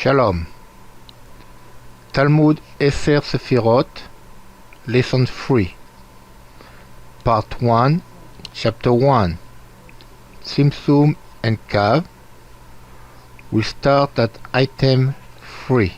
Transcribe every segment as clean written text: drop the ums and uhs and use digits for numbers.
Shalom. Talmud Eser Sephirot, Lesson 3, Part 1, Chapter 1, Tzimtzum and Kav. We start at item 3.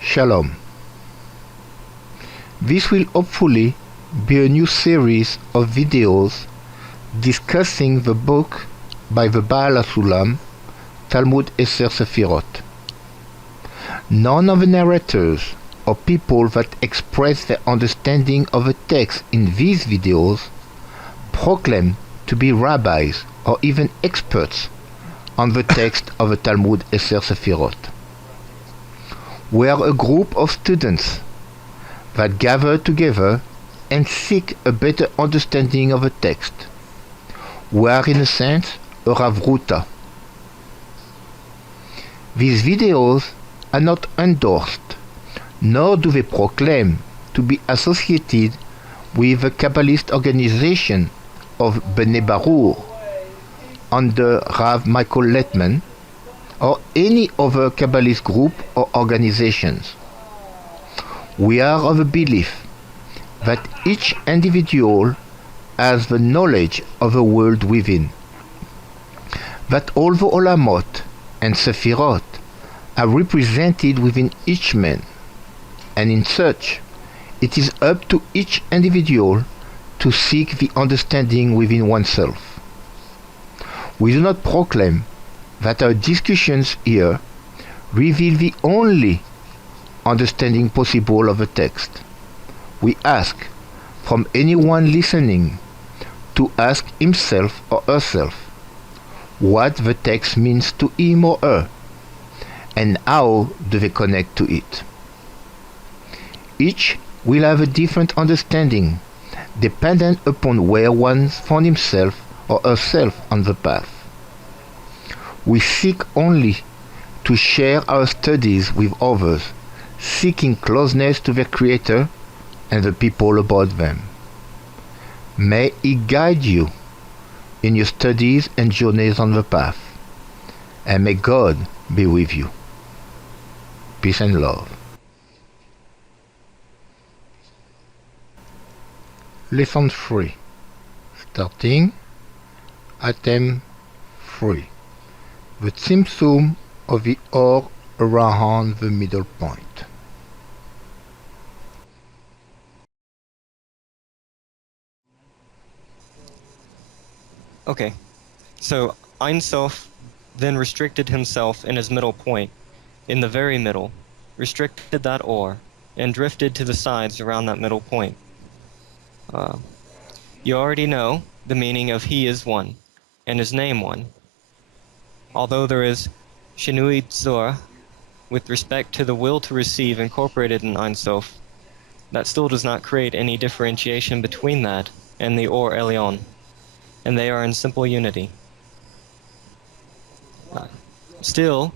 Shalom. This will hopefully be a new series of videos discussing the book by the Baal HaSulam, Talmud Eser Sephirot. None of the narrators or people that express their understanding of the text in these videos proclaim to be rabbis or even experts on the text of the Talmud Eser Sephirot. We are a group of students that gather together and seek a better understanding of a text. We are in a sense a Ravruta. These videos are not endorsed, nor do they proclaim to be associated with the Kabbalist organization of Bnei Barur under Rav Michael Lettman, or any other Kabbalist group or organizations. We are of the belief that each individual has the knowledge of the world within, that all the Olamot and Sephirot are represented within each man, and in such, it is up to each individual to seek the understanding within oneself. We do not proclaim that our discussions here reveal the only understanding possible of the text. We ask from anyone listening to ask himself or herself what the text means to him or her, and how do they connect to it. Each will have a different understanding dependent upon where one found himself or herself on the path. We seek only to share our studies with others, seeking closeness to their Creator and the people about them. May He guide you in your studies and journeys on the path, and may God be with you. Peace and love. Lesson 3. Starting item 3. The Tzimtzum of the or around the middle point. Okay, so Ein Sof then restricted himself in his middle point, in the very middle, restricted that or, and drifted to the sides around that middle point. You already know the meaning of He is one, and His name one. Although there is Shinui Tzor with respect to the will to receive incorporated in Ein Sof, that still does not create any differentiation between that and the Or Elyon, and they are in simple unity. Still,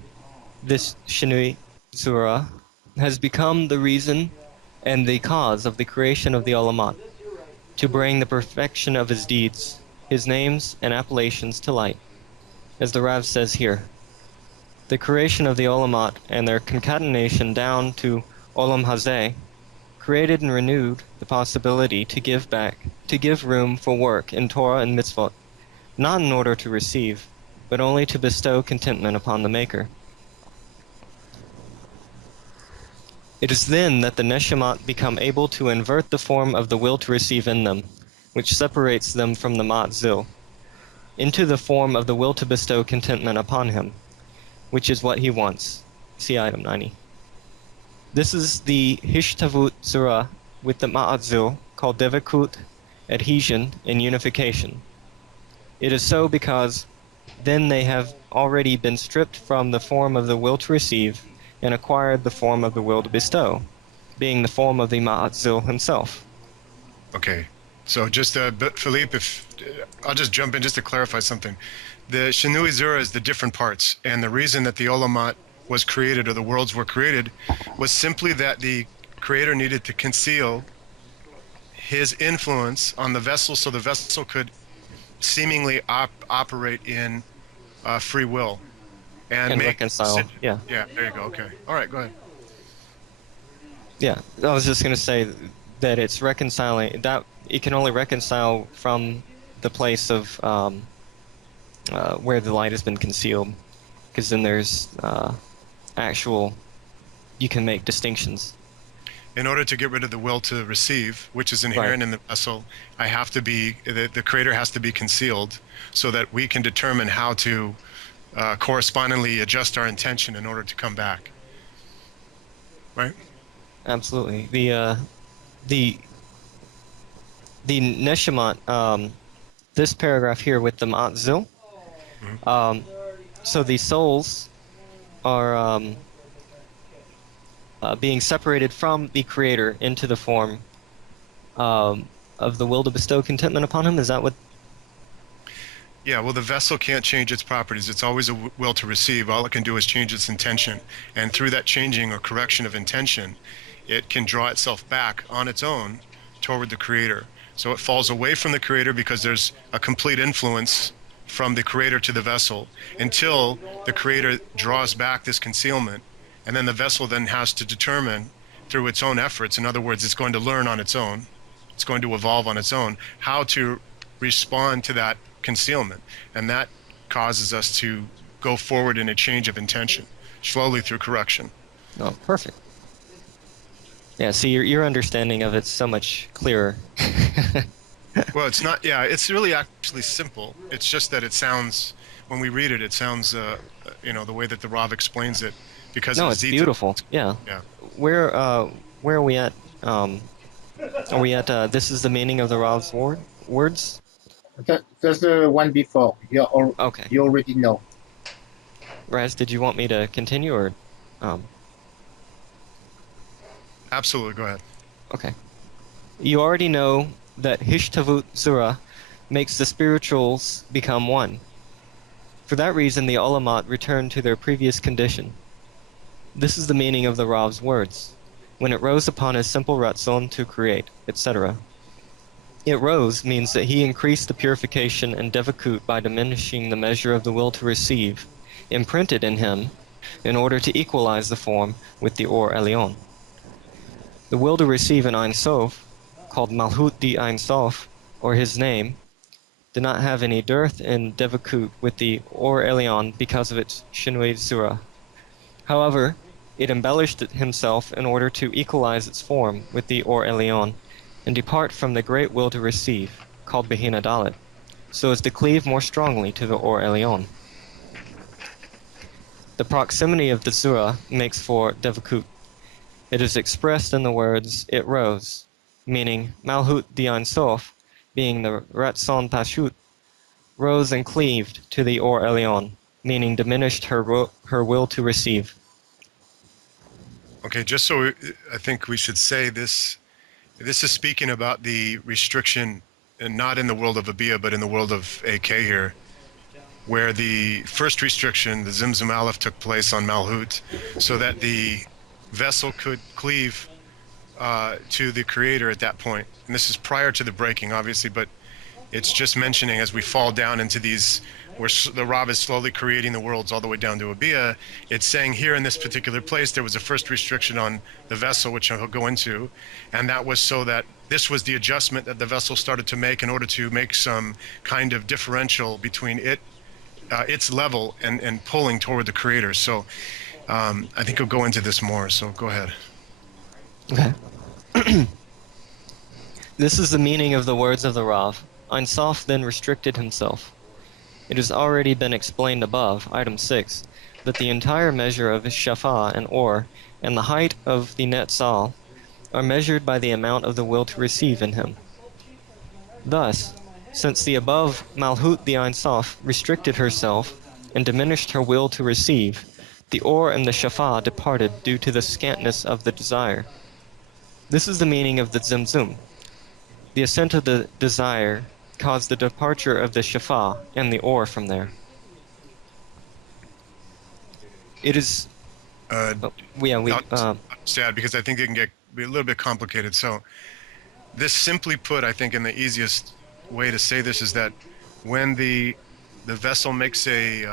this Shinui Tzura has become the reason and the cause of the creation of the Olamat, to bring the perfection of His deeds, His names and appellations to light, as the Rav says here. The creation of the Olamat and their concatenation down to Olam Hazeh created and renewed the possibility to give room for work in Torah and mitzvot, not in order to receive, but only to bestow contentment upon the Maker. It is then that the Neshamot become able to invert the form of the will to receive in them, which separates them from the Ma'atzil, into the form of the will to bestow contentment upon Him, which is what He wants. See item 90. This is the Hishtavut Surah with the Ma'atzil, called Devakut, adhesion, and unification. It is so because then they have already been stripped from the form of the will to receive and acquired the form of the will to bestow, being the form of the Ma'atzil himself. Okay, So just, but Philippe, if I'll just jump in just to clarify something. The Shinui Zura is the different parts, and the reason that the Olamat was created, or the worlds were created, was simply that the creator needed to conceal his influence on the vessel, so the vessel could seemingly operate in free will and make reconcile. Yeah. Yeah, there you go. Okay. All right, go ahead. Yeah. I was just going to say that it's reconciling, that it can only reconcile from the place of where the light has been concealed, because then there's actual, you can make distinctions. In order to get rid of the will to receive, which is inherent in the vessel, the creator has to be concealed, so that we can determine how to correspondingly adjust our intention in order to come back. Right? Absolutely. The Neshamat, this paragraph here with the Ma'atzil, so the souls are being separated from the Creator into the form of the will to bestow contentment upon him. Is that what? Yeah, well, the vessel can't change its properties. It's always a will to receive. All it can do is change its intention. And through that changing or correction of intention, it can draw itself back on its own toward the Creator. So it falls away from the Creator because there's a complete influence from the Creator to the vessel, until the Creator draws back this concealment. And then the vessel then has to determine through its own efforts, in other words, it's going to learn on its own, it's going to evolve on its own, how to respond to that concealment. And that causes us to go forward in a change of intention, slowly through correction. Oh, perfect. Yeah, see, your understanding of it's so much clearer. Well, it's not, yeah, it's really actually simple. It's just that it sounds, when we read it, it sounds, the way that the Rav explains it, because No, it's beautiful. Yeah. Yeah. Where are we at? Are we at this is the meaning of the Rav's words? That's the one before. Okay. You already know. Raz, did you want me to continue, or? Absolutely, go ahead. Okay. You already know that Hishtavut Zura makes the spirituals become one. For that reason, the Olamat return to their previous condition. This is the meaning of the Rav's words, when it rose upon his simple Ratzon to create, etc. It rose means that he increased the purification and devakut by diminishing the measure of the will to receive, imprinted in him, in order to equalize the form with the Or Elyon. The will to receive in Ein Sof, called Malhut di Ein Sof, or his name, did not have any dearth in devakut with the Or Elyon because of its Shinui Zura. However, it embellished himself in order to equalize its form with the Or Elyon, and depart from the great will to receive, called Behina Dalet, so as to cleave more strongly to the Or Elyon. The proximity of the Zura makes for devakut. It is expressed in the words, it rose, meaning Malhut di Ein Sof, being the Ratzon Pashut, rose and cleaved to the Or Elyon, meaning diminished her will to receive. Okay, just so I think we should say this is speaking about the restriction, and not in the world of Abiyah, but in the world of AK here, where the first restriction, the Zimzum Aleph, took place on Malhut, so that the vessel could cleave to the Creator at that point. And this is prior to the breaking, obviously, but it's just mentioning as we fall down into these, where the Rav is slowly creating the worlds all the way down to Abiyah, it's saying here in this particular place there was a first restriction on the vessel, which I'll go into, and that was so that this was the adjustment that the vessel started to make in order to make some kind of differential between its level and pulling toward the Creator. So I think we'll go into this more, so go ahead. Okay. This is the meaning of the words of the Rav. Ein Sof then restricted himself. It has already been explained above, item 6, that the entire measure of Shafa and Or, and the height of the Netzal, are measured by the amount of the will to receive in him. Thus, since the above Malhut the Ein Sof restricted herself and diminished her will to receive, the Or and the Shafa departed due to the scantness of the desire. This is the meaning of the Zimzum. the ascent of the desire caused the departure of the shafa and the or from there. It is. Uh, We I'll just add because I think it can be a little bit complicated. So this, simply put, I think in the easiest way to say this is that when the vessel makes a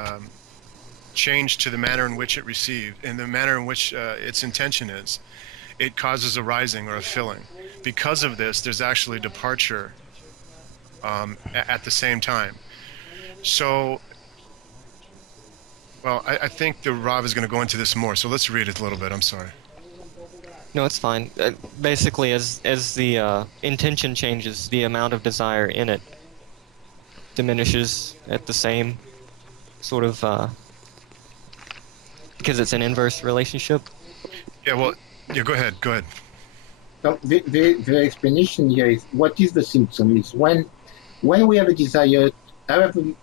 change to the manner in which it received, in the manner in which its intention is, it causes a rising or a filling. Because of this, there's actually departure at the same time. So, well, I think the Rav is going to go into this more. So let's read it a little bit. I'm sorry. No, it's fine. Basically, as the intention changes, the amount of desire in it diminishes at the same sort of because it's an inverse relationship. Yeah. Well. Yeah. Go ahead. Go ahead. So the explanation here is what is the symptom is when we have a desire,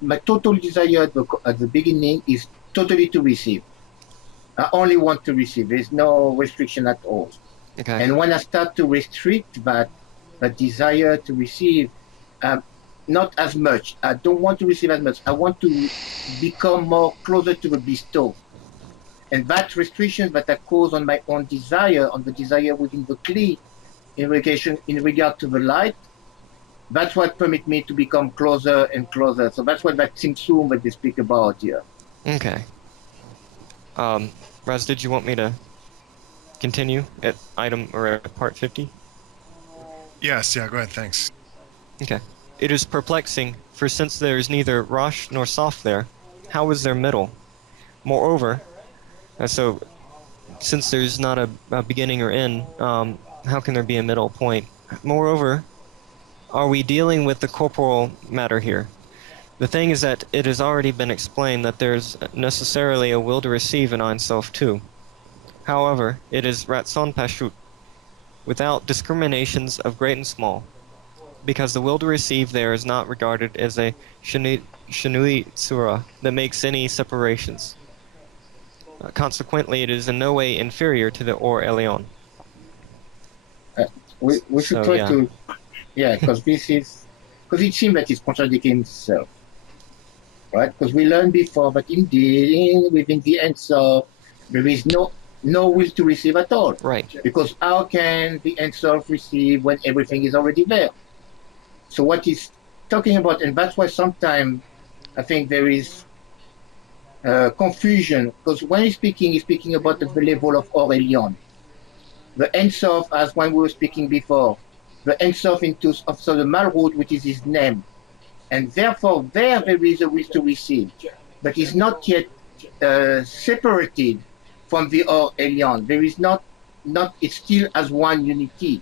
my total desire at the beginning is totally to receive. I only want to receive. There's no restriction at all. Okay. And when I start to restrict that desire to receive, not as much. I don't want to receive as much. I want to become more closer to the bestow. And that restriction that I cause on my own desire, on the desire within the kli, in regard to the light, that's what permit me to become closer and closer. So that's what that tzimtzum that they speak about here. Okay. Raz, did you want me to continue at item or at part 50? Yes. Yeah. Go ahead. Thanks. Okay. It is perplexing, for since there is neither Rosh nor Sof there, how is there middle? Moreover, so since there's not a beginning or end, how can there be a middle point? Moreover, are we dealing with the corporal matter here? The thing is that it has already been explained that there's necessarily a will to receive in Ein Sof too. However, it is Ratzon Pashut, without discriminations of great and small, because the will to receive there is not regarded as a Shinui Tzura that makes any separations. Consequently, it is in no way inferior to the Or Elyon. We should try to, because it seems that it's contradicting itself, right? Because we learned before that indeed within the answer there is no will to receive at all, right? Because how can the answer receive when everything is already there? So what he's talking about, and that's why sometimes I think there is confusion, because when he's speaking about the level of Or Elyon. The Ensof, as when we were speaking before, the Ensof into so the Malchut, which is his name, and therefore there is a will to receive, but is not yet separated from the Or Elyon. There is not it's still as one unity,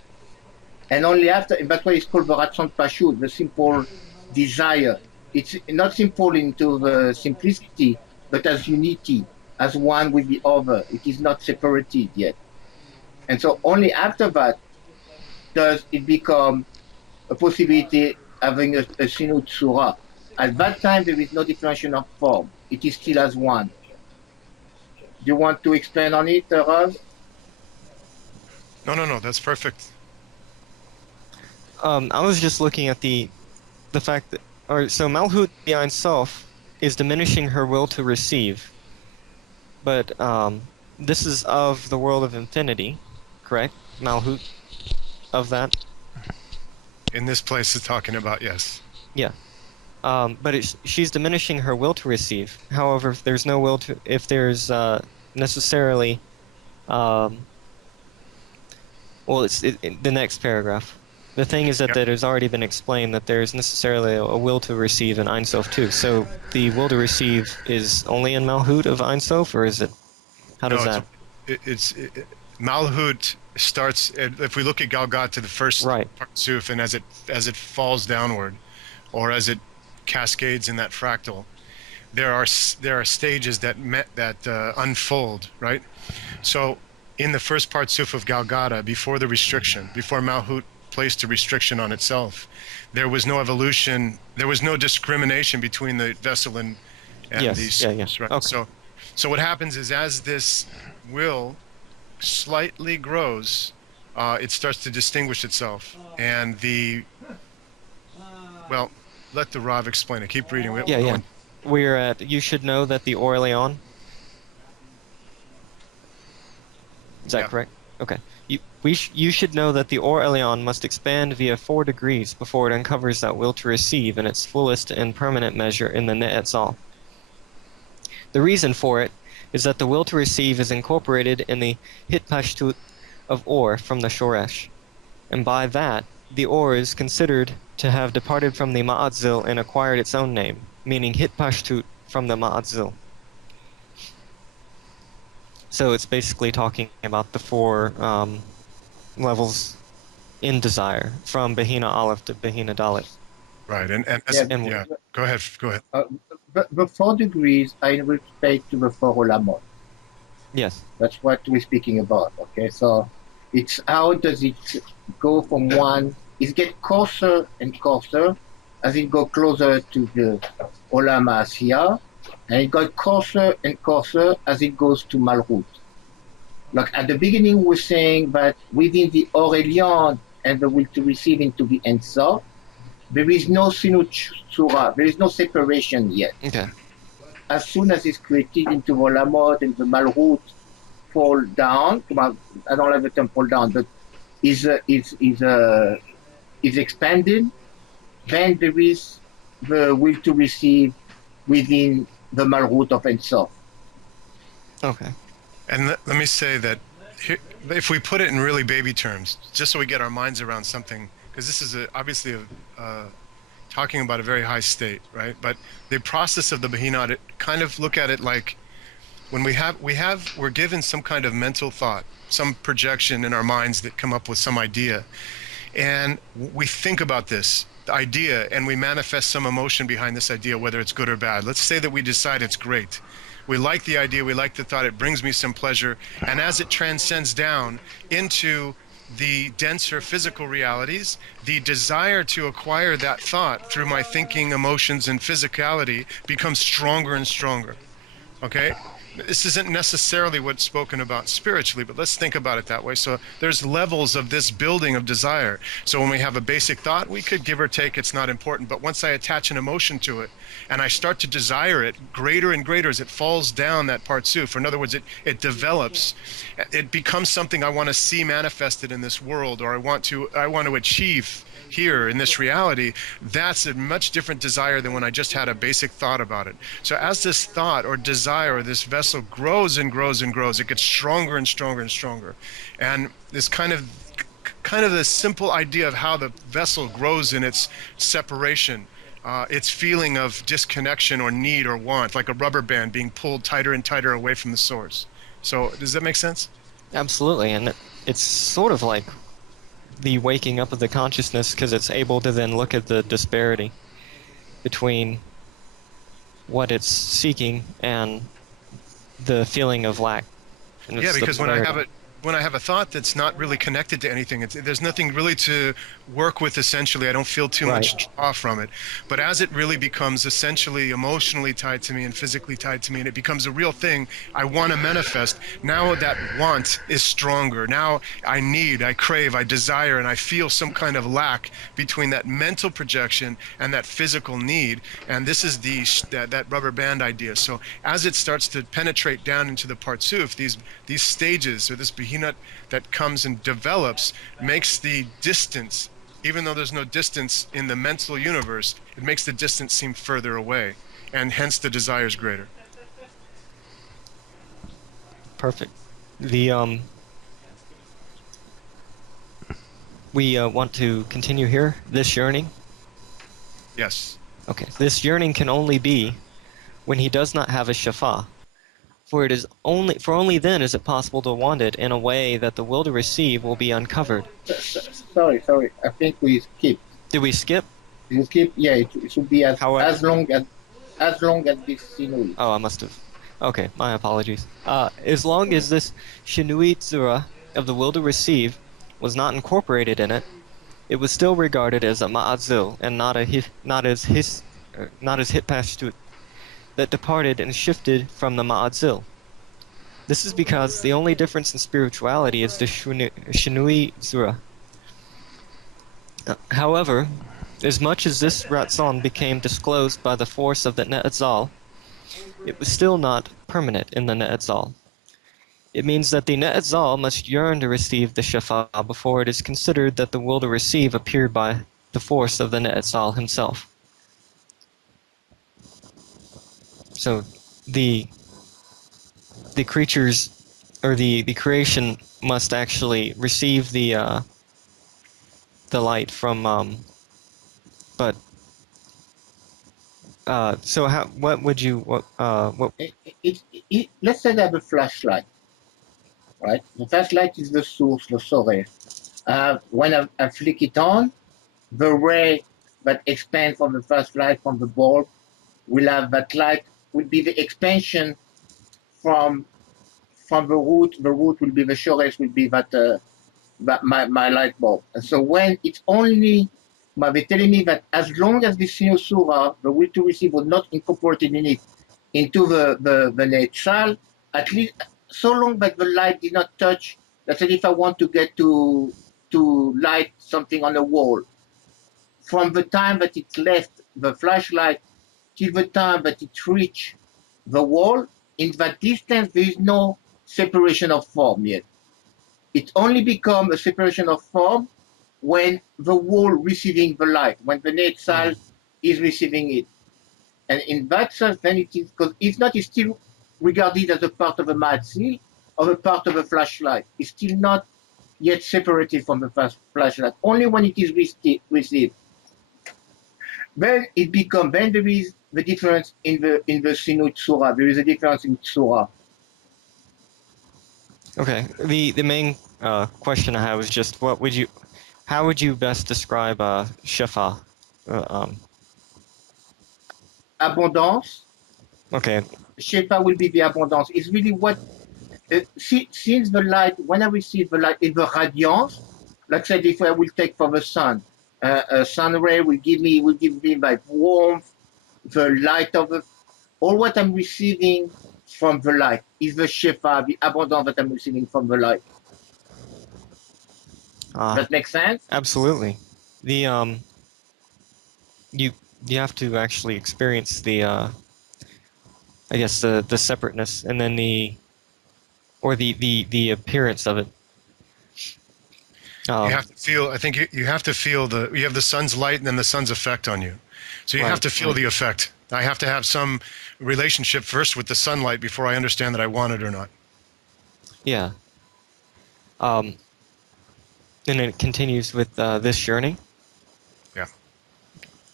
and only after, and that's why it's called the Ratzon Pashut, the simple desire. It's not simple into the simplicity, but as unity, as one with the other. It is not separated yet. And so only after that does it become a possibility having a Shinui Tzura. At that time, there is no differentiation of form. It is still as one. Do you want to explain on it, Rav? No. That's perfect. I was just looking at the fact that, so Malhut the Ein Sof is diminishing her will to receive, but this is of the world of infinity, correct? Malhut of that? In this place, it's talking about, yes. Yeah. But she's diminishing her will to receive. However, if there's no will to, if there's necessarily, well, it's the next paragraph. The thing is that it has already been explained that there's necessarily a will to receive in Ein Sof too. So the will to receive is only in Malhut of Ein Sof, or is it? How does that? Malhut starts. If we look at Galgat to the first part Suf, and as it falls downward, or as it cascades in that fractal, there are stages that unfold, right? So in the first part Suf of Galgata, before the restriction, before Malhut placed a restriction on itself, there was no evolution, there was no discrimination between the vessel and these. Right? Okay. So what happens is, as this will slightly grows, it starts to distinguish itself. And well, let the Rav explain it. Keep reading. Yeah. We're at, you should know that the Orleon. Is that Yeah. correct? Okay. You should know that the Or Elyon must expand via 4 degrees before it uncovers that will to receive in its fullest and permanent measure in the Ne'etzal. The reason for it is that the will to receive is incorporated in the Hitpashtut of Or from the Shoresh, and by that, the Or is considered to have departed from the Ma'atzil and acquired its own name, meaning Hitpashtut from the Ma'atzil. So it's basically talking about the 4 levels in desire, from Behina Aleph to Behina Dalet. Right. And Yeah. Go ahead. The 4 degrees are in respect to the 4 olamot. Yes. That's what we're speaking about. Okay, so it's how does it go from one? It gets coarser and coarser as it goes closer to the Olam Asiyah, and it got coarser and coarser as it goes to Malchut. Like at the beginning, we're saying that within the Or Elyon and the will to receive into the Ein Sof, there is no sinut surah, there is no separation yet. Okay. As soon as it's created into Olamot and the Malchut fall down, I don't have the term fall down, but is expanded, then there is the will to receive within the Malchut of Ein Sof. Okay. And let me say that if we put it in really baby terms, just so we get our minds around something, because this is obviously talking about a very high state, right? But the process of the Behinat, kind of look at it like when we're given some kind of mental thought, some projection in our minds that come up with some idea, and we think about this idea and we manifest some emotion behind this idea, whether it's good or bad. Let's say that we decide it's great. We like the idea, we like the thought, it brings me some pleasure, and as it transcends down into the denser physical realities, the desire to acquire that thought through my thinking, emotions, and physicality becomes stronger and stronger. Okay? This isn't necessarily what's spoken about spiritually, but let's think about it that way. So there's levels of this building of desire. So when we have a basic thought, we could give or take, it's not important. But once I attach an emotion to it, and I start to desire it greater and greater as it falls down that partsuf, or in other words, it develops, it becomes something I want to see manifested in this world, or I want to achieve here in this reality. That's a much different desire than when I just had a basic thought about it. So as this thought or desire or this vessel grows and grows and grows, it gets stronger and stronger and stronger. And this kind of the simple idea of how the vessel grows in its separation, its feeling of disconnection or need or want, like a rubber band being pulled tighter and tighter away from the source. So does that make sense? Absolutely, and it's sort of like the waking up of the consciousness, because it's able to then look at the disparity between what it's seeking and the feeling of lack. And Yeah, it's because the when I have a thought that's not really connected to anything, there's nothing really to work with essentially. I don't feel too much draw from it. But as it really becomes essentially emotionally tied to me and physically tied to me, and it becomes a real thing I want to manifest, now that want is stronger. Now I crave, I desire, and I feel some kind of lack between that mental projection and that physical need. And this is that rubber band idea. So as it starts to penetrate down into the partsuf, these stages, or this behinat that comes and develops, makes the distance, even though there's no distance in the mental universe, it makes the distance seem further away, and hence the desire is greater. Perfect. We want to continue here. This yearning. Yes. Okay. This yearning can only be when he does not have a shafah. For only then is it possible to want it in a way that the will to receive will be uncovered. Sorry. I think we skipped. Did we skip? You skip? Yeah, it should be as long as this sinui. Oh, I must have. Okay, my apologies. As long as this shinui tzura of the will to receive was not incorporated in it, it was still regarded as a ma'azil and not as hitpashtut that departed and shifted from the ma'azil. This is because the only difference in spirituality is the Shinui Zura. However, as much as this Ratzon became disclosed by the force of the Ne'etzal, it was still not permanent in the Ne'etzal. It means that the Ne'etzal must yearn to receive the Shefa before it is considered that the will to receive appeared by the force of the Ne'etzal himself. So the creatures, or the creation, must actually receive the light from but so how, what would you what Let's say I have a flashlight, right? The flashlight is the source, the source. When I flick it on, the ray that expands from the flashlight from the bulb will have that light will be the expansion from the root. The root will be the shores, will be that my light bulb. And so when it's only they're telling me that as long as the sinusura, the will to receive, was not incorporated in it into the Netzal, at least so long that the light did not touch. Let's say if I want to get to light something on the wall, from the time that it left the flashlight till the time that it reached the wall, in that distance there is no separation of form yet. It only becomes a separation of form when the wall receiving the light, when the Netzal is receiving it. And in that sense, then it is, because if not, it's still regarded as a part of a matzil or a part of a flashlight. It's still not yet separated from the flashlight. Only when it is received. Then it becomes, then there is the difference in the Sinut Surah. There is a difference in Surah. Okay, the main question I have is just how would you best describe Shefa? Abundance. Okay. Shefa will be the abundance. It's really what, since the light, when I receive the light, is the radiance. Let's say if I will take from the sun, a sun ray will give me like warmth, the light of the, all what I'm receiving from the light is the shefa, the abundance that I'm receiving from the light. That makes sense? Absolutely. The you have to actually experience the I guess the separateness, and then the appearance of it. You have to feel. I think you have to feel you have the sun's light and then the sun's effect on you. So you have to feel the effect. I have to have some relationship first with the sunlight before I understand that I want it or not. Yeah. And it continues with this yearning. Yeah.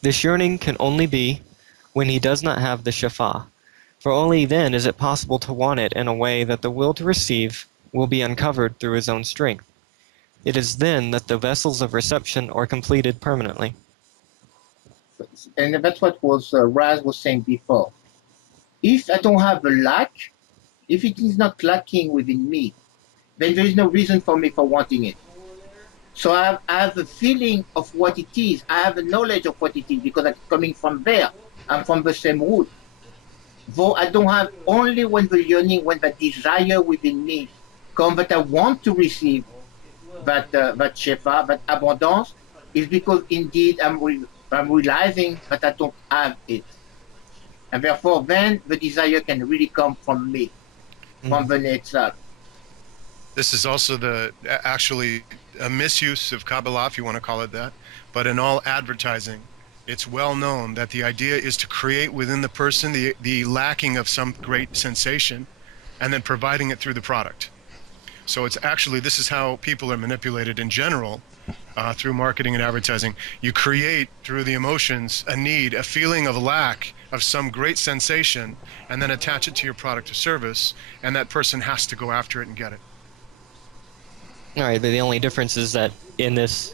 This yearning can only be when he does not have the shefa, for only then is it possible to want it in a way that the will to receive will be uncovered through his own strength. It is then that the vessels of reception are completed permanently. And that's what was Raz was saying before. If I don't have a lack, if it is not lacking within me, then there is no reason for me for wanting it. So I have a feeling of what it is. I have a knowledge of what it is because I'm coming from there. I'm from the same root. Though I don't have, only when the yearning, when the desire within me comes that I want to receive that shefa, that abundance, is because indeed I'm realizing that I don't have it. And therefore then the desire can really come from me, from the Netzal. This is also actually a misuse of Kabbalah, if you want to call it that. But in all advertising, it's well known that the idea is to create within the person the lacking of some great sensation and then providing it through the product. So it's actually, this is how people are manipulated in general through marketing and advertising. You create through the emotions a need, a feeling of lack of some great sensation, and then attach it to your product or service, and that person has to go after it and get it. All right, the only difference is that in this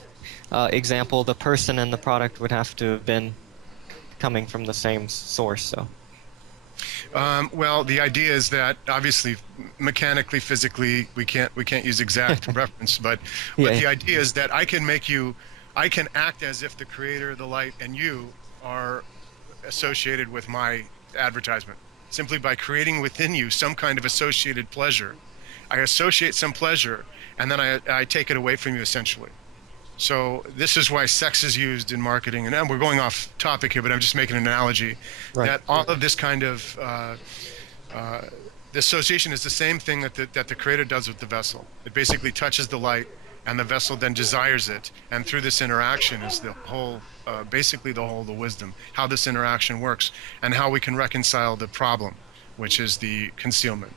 example, the person and the product would have to have been coming from the same source. So. Well, the idea is that obviously, mechanically, physically, we can't use exact reference, but the idea is that I can act as if the creator, the light, and you are associated with my advertisement. simply by creating within you some kind of associated pleasure. I associate some pleasure, and then I take it away from you, essentially. So this is why sex is used in marketing. And we're going off topic here, but I'm just making an analogy Right. that all of this kind of the association is the same thing that the creator does with the vessel. It basically touches the light, and the vessel then desires it. And through this interaction is the whole, basically the wisdom, how this interaction works, and how we can reconcile the problem, which is the concealment.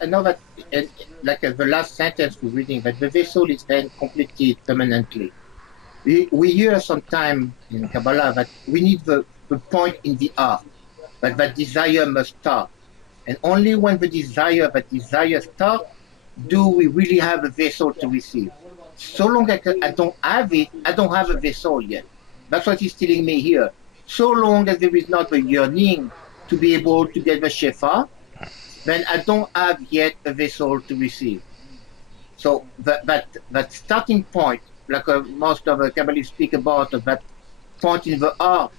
I know that, the last sentence we're reading, that the vessel is then completed permanently. We hear sometime in Kabbalah that we need the point in the art, that desire must start. And only when the desire starts, do we really have a vessel to receive. So long as I don't have it, I don't have a vessel yet. That's what he's telling me here. So long as there is not the yearning to be able to get the shefa, then I don't have yet a vessel to receive. So that starting point, like most of the Kabbalists speak about, that point in the heart,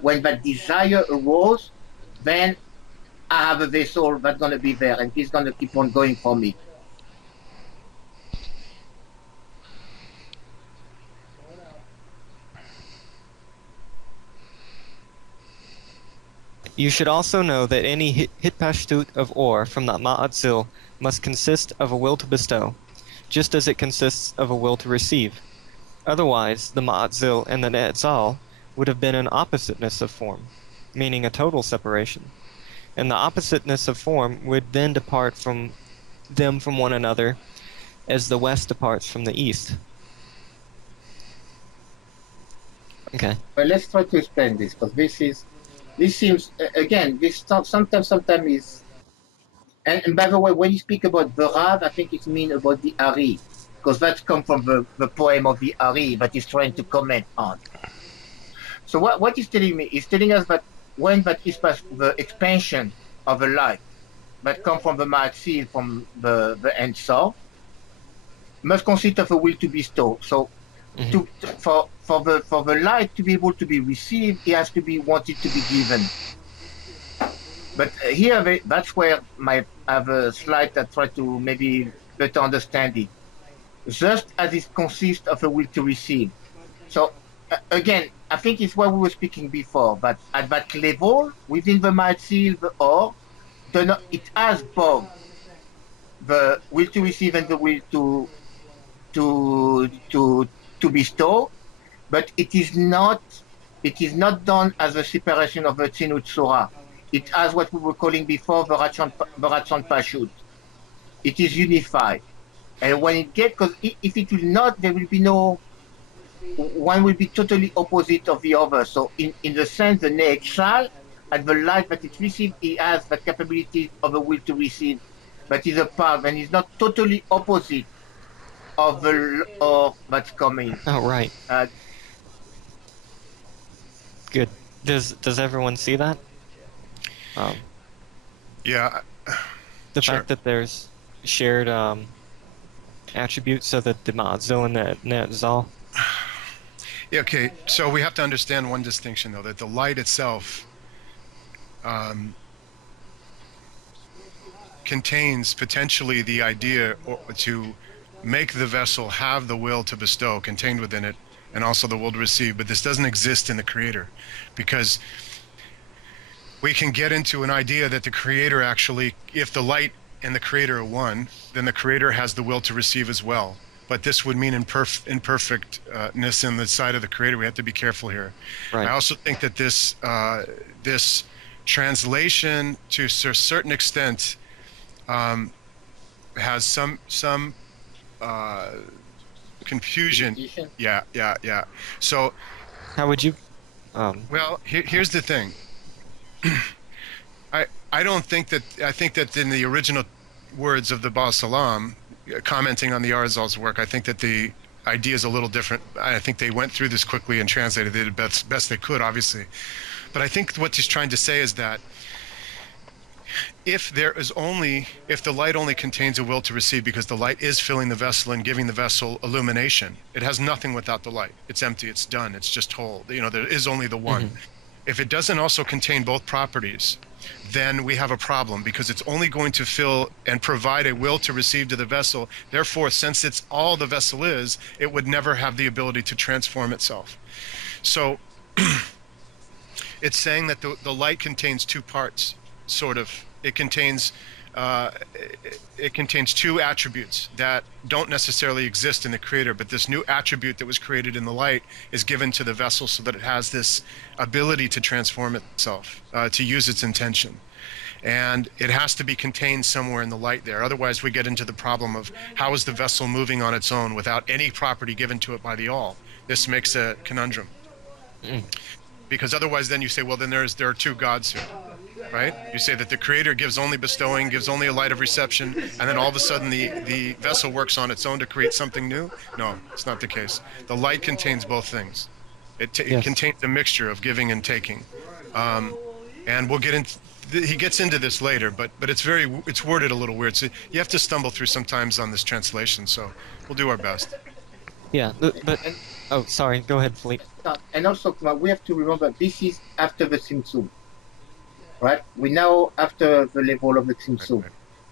when that desire arose, then I have a vessel that's going to be there, and he's going to keep on going for me. You should also know that any hitpashtut of or from the ma'atzil must consist of a will to bestow, just as it consists of a will to receive. Otherwise, the ma'atzil and the ne'etzal would have been an oppositeness of form, meaning a total separation. And the oppositeness of form would then depart from them from one another, as the west departs from the east. Okay. Well, let's try to explain this, because this seems, again, this sometimes is, and by the way, when you speak about the Rav, I think it means about the Ari, because that's come from the poem of the Ari that he's trying to comment on. So what he's telling me, he's telling us that when that is the expansion of the light that come from the Ma'atzil, from the Ein Sof, must consist of a will to bestow. So for the light to be able to be received, it has to be wanted to be given. But here, that's where I have a slide that try to maybe better understand it. Just as it consists of a will to receive. So again, I think it's what we were speaking before, but at that level, within the Ma'atzil, the Or, it has both the will to receive and the will to bestow, but it is not done as a separation of the Tzinut Surah. It has what we were calling before the Ratzon Pashut. It is unified. And when it gets, because if it will not, there will be no, one will be totally opposite of the other. So in the sense, the Ne'etzal, at the light that it receives, it has the capability of the will to receive, but is a part, and is not totally opposite of the or that's coming. Oh, right. Good. Does everyone see that? Yeah. The Sure. fact that there's shared attributes, so that the ma'atzil and the ne'etzal. Yeah, okay, so we have to understand one distinction, though, that the light itself contains potentially the idea to make the vessel have the will to bestow contained within it, and also the will to receive, but this doesn't exist in the creator, because we can get into an idea that the creator actually, if the light and the creator are one, then the creator has the will to receive as well. But this would mean imperfectness in the side of the creator. We have to be careful here. Right. I also think that this translation, to a certain extent, has some confusion. Yeah. So, How would you? well, here's the thing. I don't think that, I think that in the original words of the Baal Salam, commenting on the Arizal's work, I think that the idea is a little different. I think they went through this quickly and translated it the best they could, obviously. But I think what he's trying to say is that if the light only contains a will to receive, because the light is filling the vessel and giving the vessel illumination, it has nothing without the light. It's empty, it's done, it's just whole. There is only the one. If it doesn't also contain both properties, then we have a problem, because it's only going to fill and provide a will to receive to the vessel. Therefore, since it's all the vessel is, it would never have the ability to transform itself. So it's saying that the light contains two parts, sort of. It contains two attributes that don't necessarily exist in the creator, but this new attribute that was created in the light is given to the vessel so that it has this ability to transform itself, to use its intention. And it has to be contained somewhere in the light there. Otherwise, we get into the problem of how is the vessel moving on its own without any property given to it by the all. This makes a conundrum. Because otherwise then you say, well, then there are two gods here, right? You say that the creator gives only bestowing, gives only a light of reception, and then all of a sudden the vessel works on its own to create something new? No, it's not the case. The light contains both things. It contains a mixture of giving and taking. And we'll get into, he gets into this later, but it's worded a little weird. So you have to stumble through sometimes on this translation, so we'll do our best. Yeah, but oh, sorry. Go ahead, Philippe. And also, we have to remember this is after the Tzimtzum, right? We now after the level of the Tzimtzum,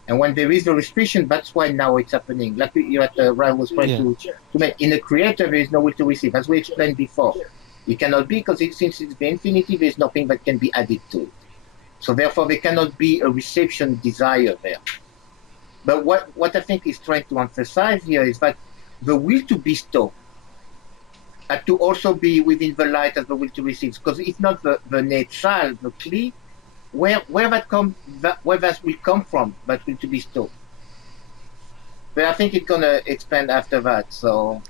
and when there is a restriction, that's why now it's happening. Like Ryan was trying to make. In the creator, there is no will to receive, as we explained before. It cannot be, because since it's the infinity, there's nothing that can be added to it. So therefore, there cannot be a reception desire there. But what I think is trying to emphasize here is that the will to bestow had to also be within the light of the will to receive. Because if not, the netzal, the kli, where that will come from, that will to bestow. But I think it's gonna expand after that. So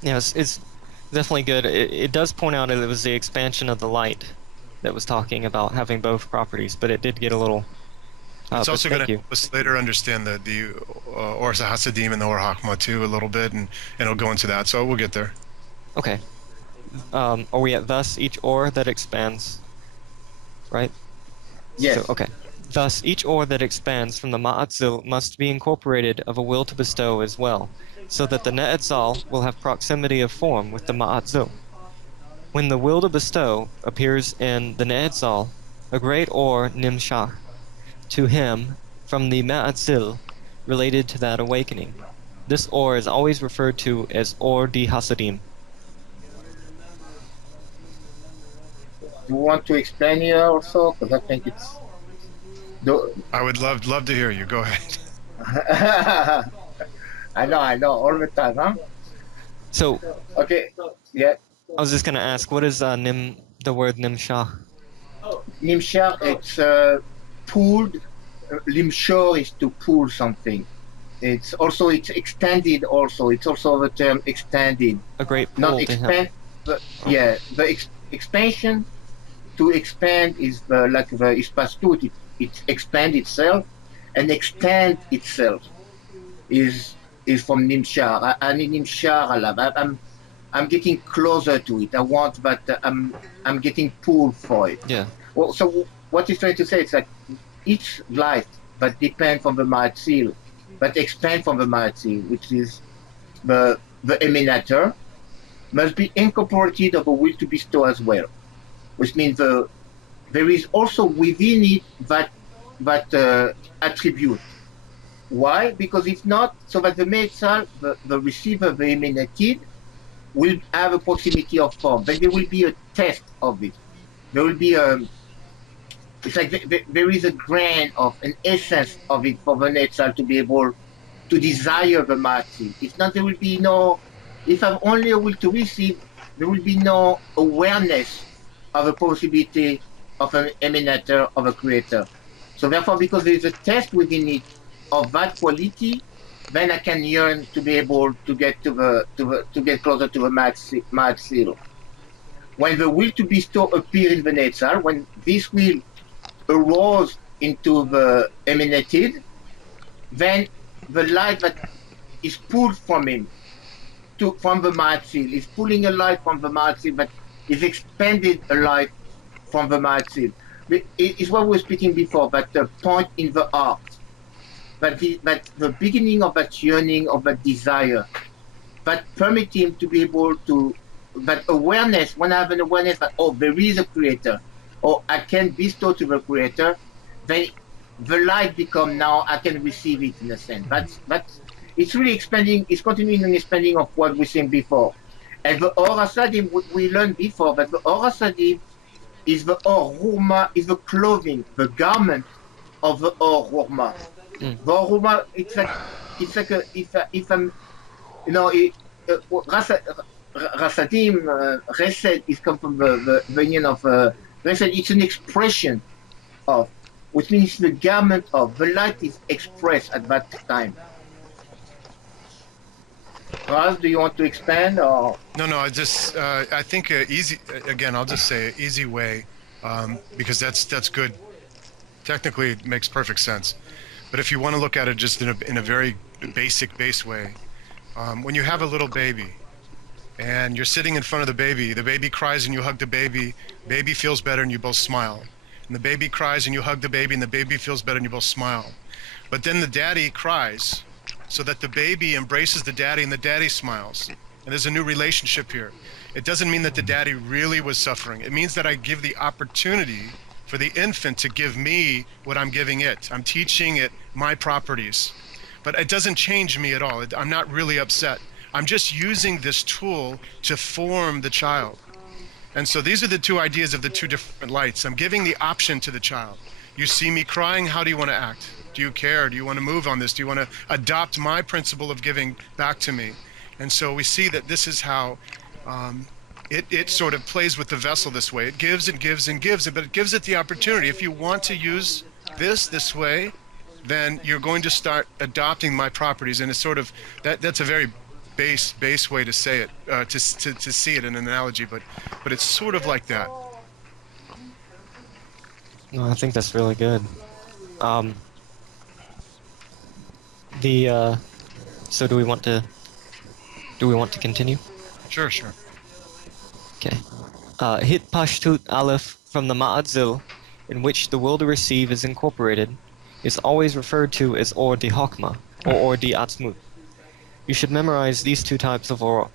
Yes, it's definitely good. It does point out that it was the expansion of the light that was talking about having both properties, but it did get a little. It's also going to help us later understand the Or Hasadim and the Or Hakma too a little bit, and it'll go into that. So we'll get there. Okay. Are we at thus each or that expands? Right? Yes. So, okay. Thus, each or that expands from the Ma'atzil must be incorporated of a will to bestow as well, so that the Ne'etzal will have proximity of form with the Ma'atzil. When the will to bestow appears in the Ne'etzal, a great or nimshach to him from the Ma'atzil related to that awakening. This or is always referred to as or di Hasadim. You want to explain here also? Because I think it's... I would love to hear you. Go ahead. I know, all the time, huh? So, okay, yeah. I was just going to ask, what is the word nimshach? Nimshach, it's pulled. Limshor is to pull something. It's extended also. It's also the term extended. A great pull Not to him. The expansion, to expand is like the ispastut. It expand itself, and extend itself is from nimshar. Ani nimshar alav. I'm getting closer to it. I want, but I'm getting pulled for it. Yeah. Well, so what he's trying to say is that each light that depends from the ma'atzil, but expand from the ma'atzil, which is the emanator, must be incorporated of a will to bestow as well, which means there is also within it that attribute. Why? Because if not, so that the metzal, the receiver, the emanated, will have a proximity of form, but there will be a test of it. There will be it's like there is a grain of an essence of it for the netzal to be able to desire the ma'atzil. If not, there will be no. If I'm only a will to receive, there will be no awareness of a possibility of an emanator, of a creator. So therefore, because there is a test within it of that quality, then I can yearn to be able to get to get closer to the ma'atzil. When the will to bestow appear in the netzal, when this will arose into the emanated, then the light that is pulled from him from the ma'atzil is pulling a light from the ma'atzil, but is expanded a light from the ma'atzil. It is what we were speaking before, that the point in the heart, that the beginning of that yearning, of that desire, that permit him to be able to that awareness, when I have an awareness that, oh, there is a creator, or I can bestow to the creator, then the light become now, I can receive it in a sense. That's it's really expanding, it's continuing and expanding of what we saying before. And the Or Hasadim, what we learned before, that the Or Hasadim is the Or Hurma, is the clothing, the garment of the Or Hurma. Mm. The Or Hurma, it's like if I'm, you know, Rasadim, Resed is come from the union of Resed. It's an expression of, which means the garment of, the light is expressed at that time. Raz, do you want to expand or? No, I think again, I'll just say easy way, because that's good. Technically, it makes perfect sense. But if you want to look at it just in a very base way, when you have a little baby, and you're sitting in front of the baby cries and you hug the baby feels better and you both smile. And the baby cries and you hug the baby and the baby feels better and you both smile. But then the daddy cries so that the baby embraces the daddy and the daddy smiles. And there's a new relationship here. It doesn't mean that the daddy really was suffering. It means that I give the opportunity for the infant to give me what I'm giving it. I'm teaching it my properties. But it doesn't change me at all. I'm not really upset. I'm just using this tool to form the child. And so these are the two ideas of the two different lights. I'm giving the option to the child. You see me crying, how do you want to act? Do you care? Do you want to move on this? Do you want to adopt my principle of giving back to me? And so we see that this is how it sort of plays with the vessel this way. It gives and gives and gives, but it gives it the opportunity. If you want to use this way, then you're going to start adopting my properties. And it's sort of, that's a very base way to say it, to see it in an analogy, but it's sort of like that. No, I think that's really good. So do we want to continue? Sure. Okay. Hit Pashtut Aleph from the Ma'adzil, in which the will to receive is incorporated, is always referred to as Or di Hokmah, or Or di Atzmut. You should memorize these two types of Or.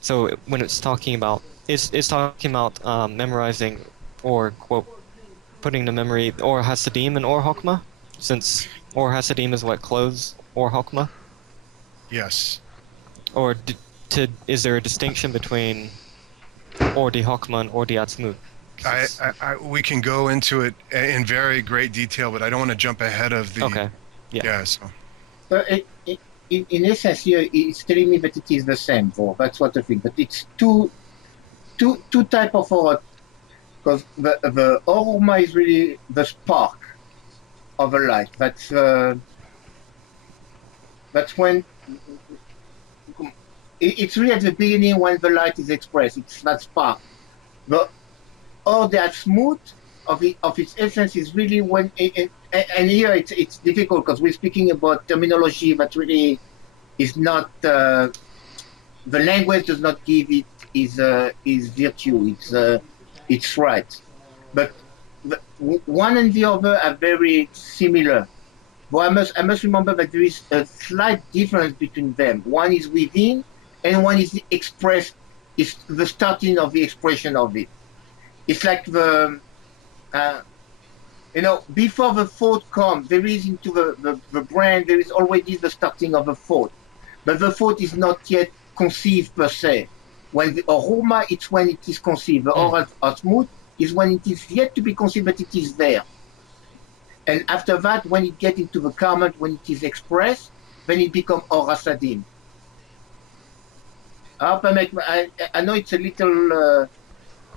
So when it's talking about, memorizing, or quote, putting to memory Or Hasadim and Or Hokmah, since Or Hasadim is what clothes Or Hokmah. Yes. Or is there a distinction between Or di Hokmah and Or di Atzmut? We can go into it in very great detail, but I don't want to jump ahead of the. Okay. Yeah. So. But in essence, here it's telling me that it is the same. That's what I think. But it's two type of Or, because the Oruma is really the spark of a light. That's when it's really at the beginning when the light is expressed. It's that spark. The Or the Atzmut of its essence is really when and here it's difficult because we're speaking about terminology that really is not the language does not give it is virtue. It's right, but one and the other are very similar. But I must remember that there is a slight difference between them. One is within, and one is expressed. Is the starting of the expression of it. It's like the before the thought comes, there is into the brain, there is already the starting of a thought. But the thought is not yet conceived per se. When the Oruma, it's when it is conceived. The Or Atzmut is when it is yet to be conceived, but it is there. And after that, when it gets into the garment, when it is expressed, then it becomes Or Hasadim. I know it's a little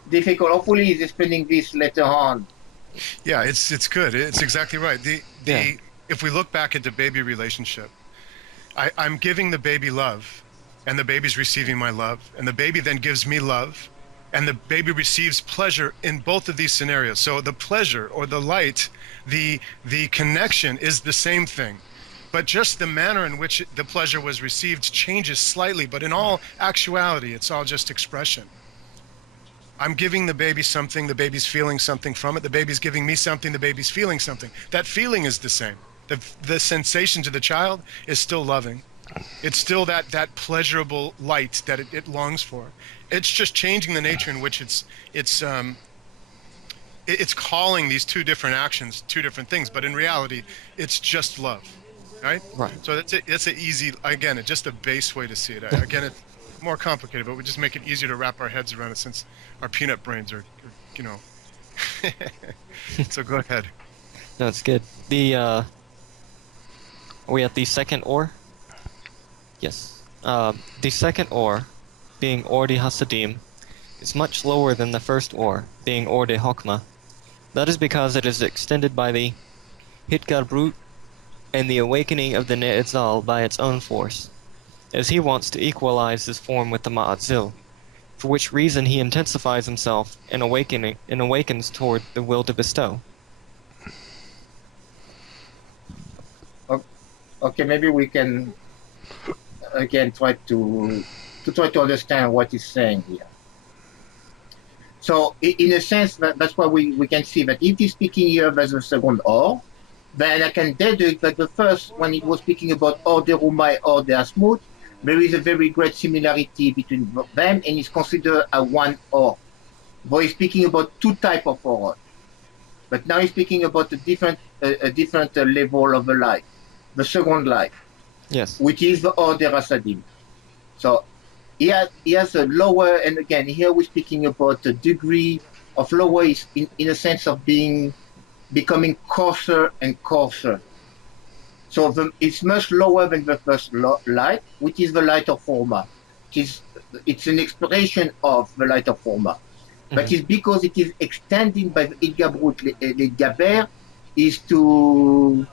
difficult. Hopefully he's explaining this later on. Yeah, it's good. It's exactly right. If we look back at the baby relationship, I'm giving the baby love, and the baby's receiving my love, and the baby then gives me love, and the baby receives pleasure in both of these scenarios. So the pleasure or the light, the connection is the same thing, but just the manner in which the pleasure was received changes slightly, but in all actuality, it's all just expression. I'm giving the baby something, the baby's feeling something from it, the baby's giving me something, the baby's feeling something. That feeling is the same. The sensation to the child is still loving. It's still that pleasurable light that it longs for. It's just changing the nature in which it's calling these two different actions, two different things, but in reality, it's just love, right? Right. So that's an easy, again, it's just a base way to see it. Again, it's more complicated, but we just make it easier to wrap our heads around it since our peanut brains are you know. So go ahead. No, it's good. Are we at the second or? Yes. The second or, being or de Hasadim, is much lower than the first or, being or de Hokmah. That is because it is extended by the Hitgarbrut and the awakening of the Ne'etzal by its own force, as he wants to equalize his form with the Ma'atzil, for which reason he intensifies himself and awakens toward the will to bestow. Okay, maybe we can again try to understand what he's saying here. So in a sense, that's why we can see that if he's speaking here as the second or, then I can deduce that the first, when he was speaking about or de Rumai or de Asmut, there is a very great similarity between them, and it's considered a one or. But he's speaking about two types of or. But now he's speaking about a different level of the life, the second life. Yes. Which is the or de Rasadim. So he has a lower, and again, here we're speaking about a degree of lower is in a sense of becoming coarser and coarser. So it's much lower than the first light, which is the light of forma. It's an expression of the light of forma. But it's because it is extended by the Idgabrut, the Gaber, is to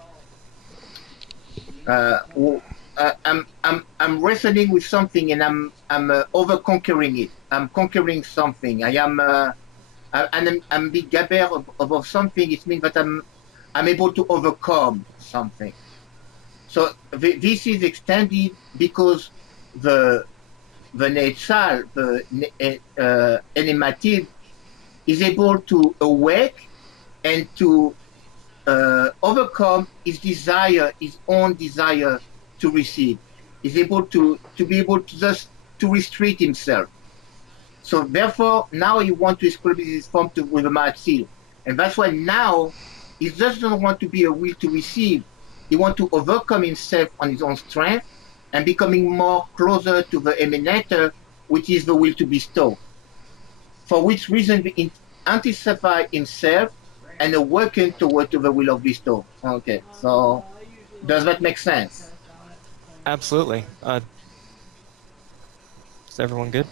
I'm wrestling with something and I'm over conquering it. I'm conquering something. I'm big gaber above something. It means that I'm able to overcome something. So this is extended because the Netzal, the Enematid, is able to awake and to overcome his desire, his own desire to receive. He's able to be able to just to restrict himself. So therefore, now he wants to establish his form with a Ma'atzil. And that's why now he just doesn't want to be a will to receive. He wants to overcome himself on his own strength and becoming more closer to the emanator, which is the will to bestow. For which reason he anticipate himself and awaken toward to the will of bestow. Okay, so does that make sense? Absolutely. Is everyone good?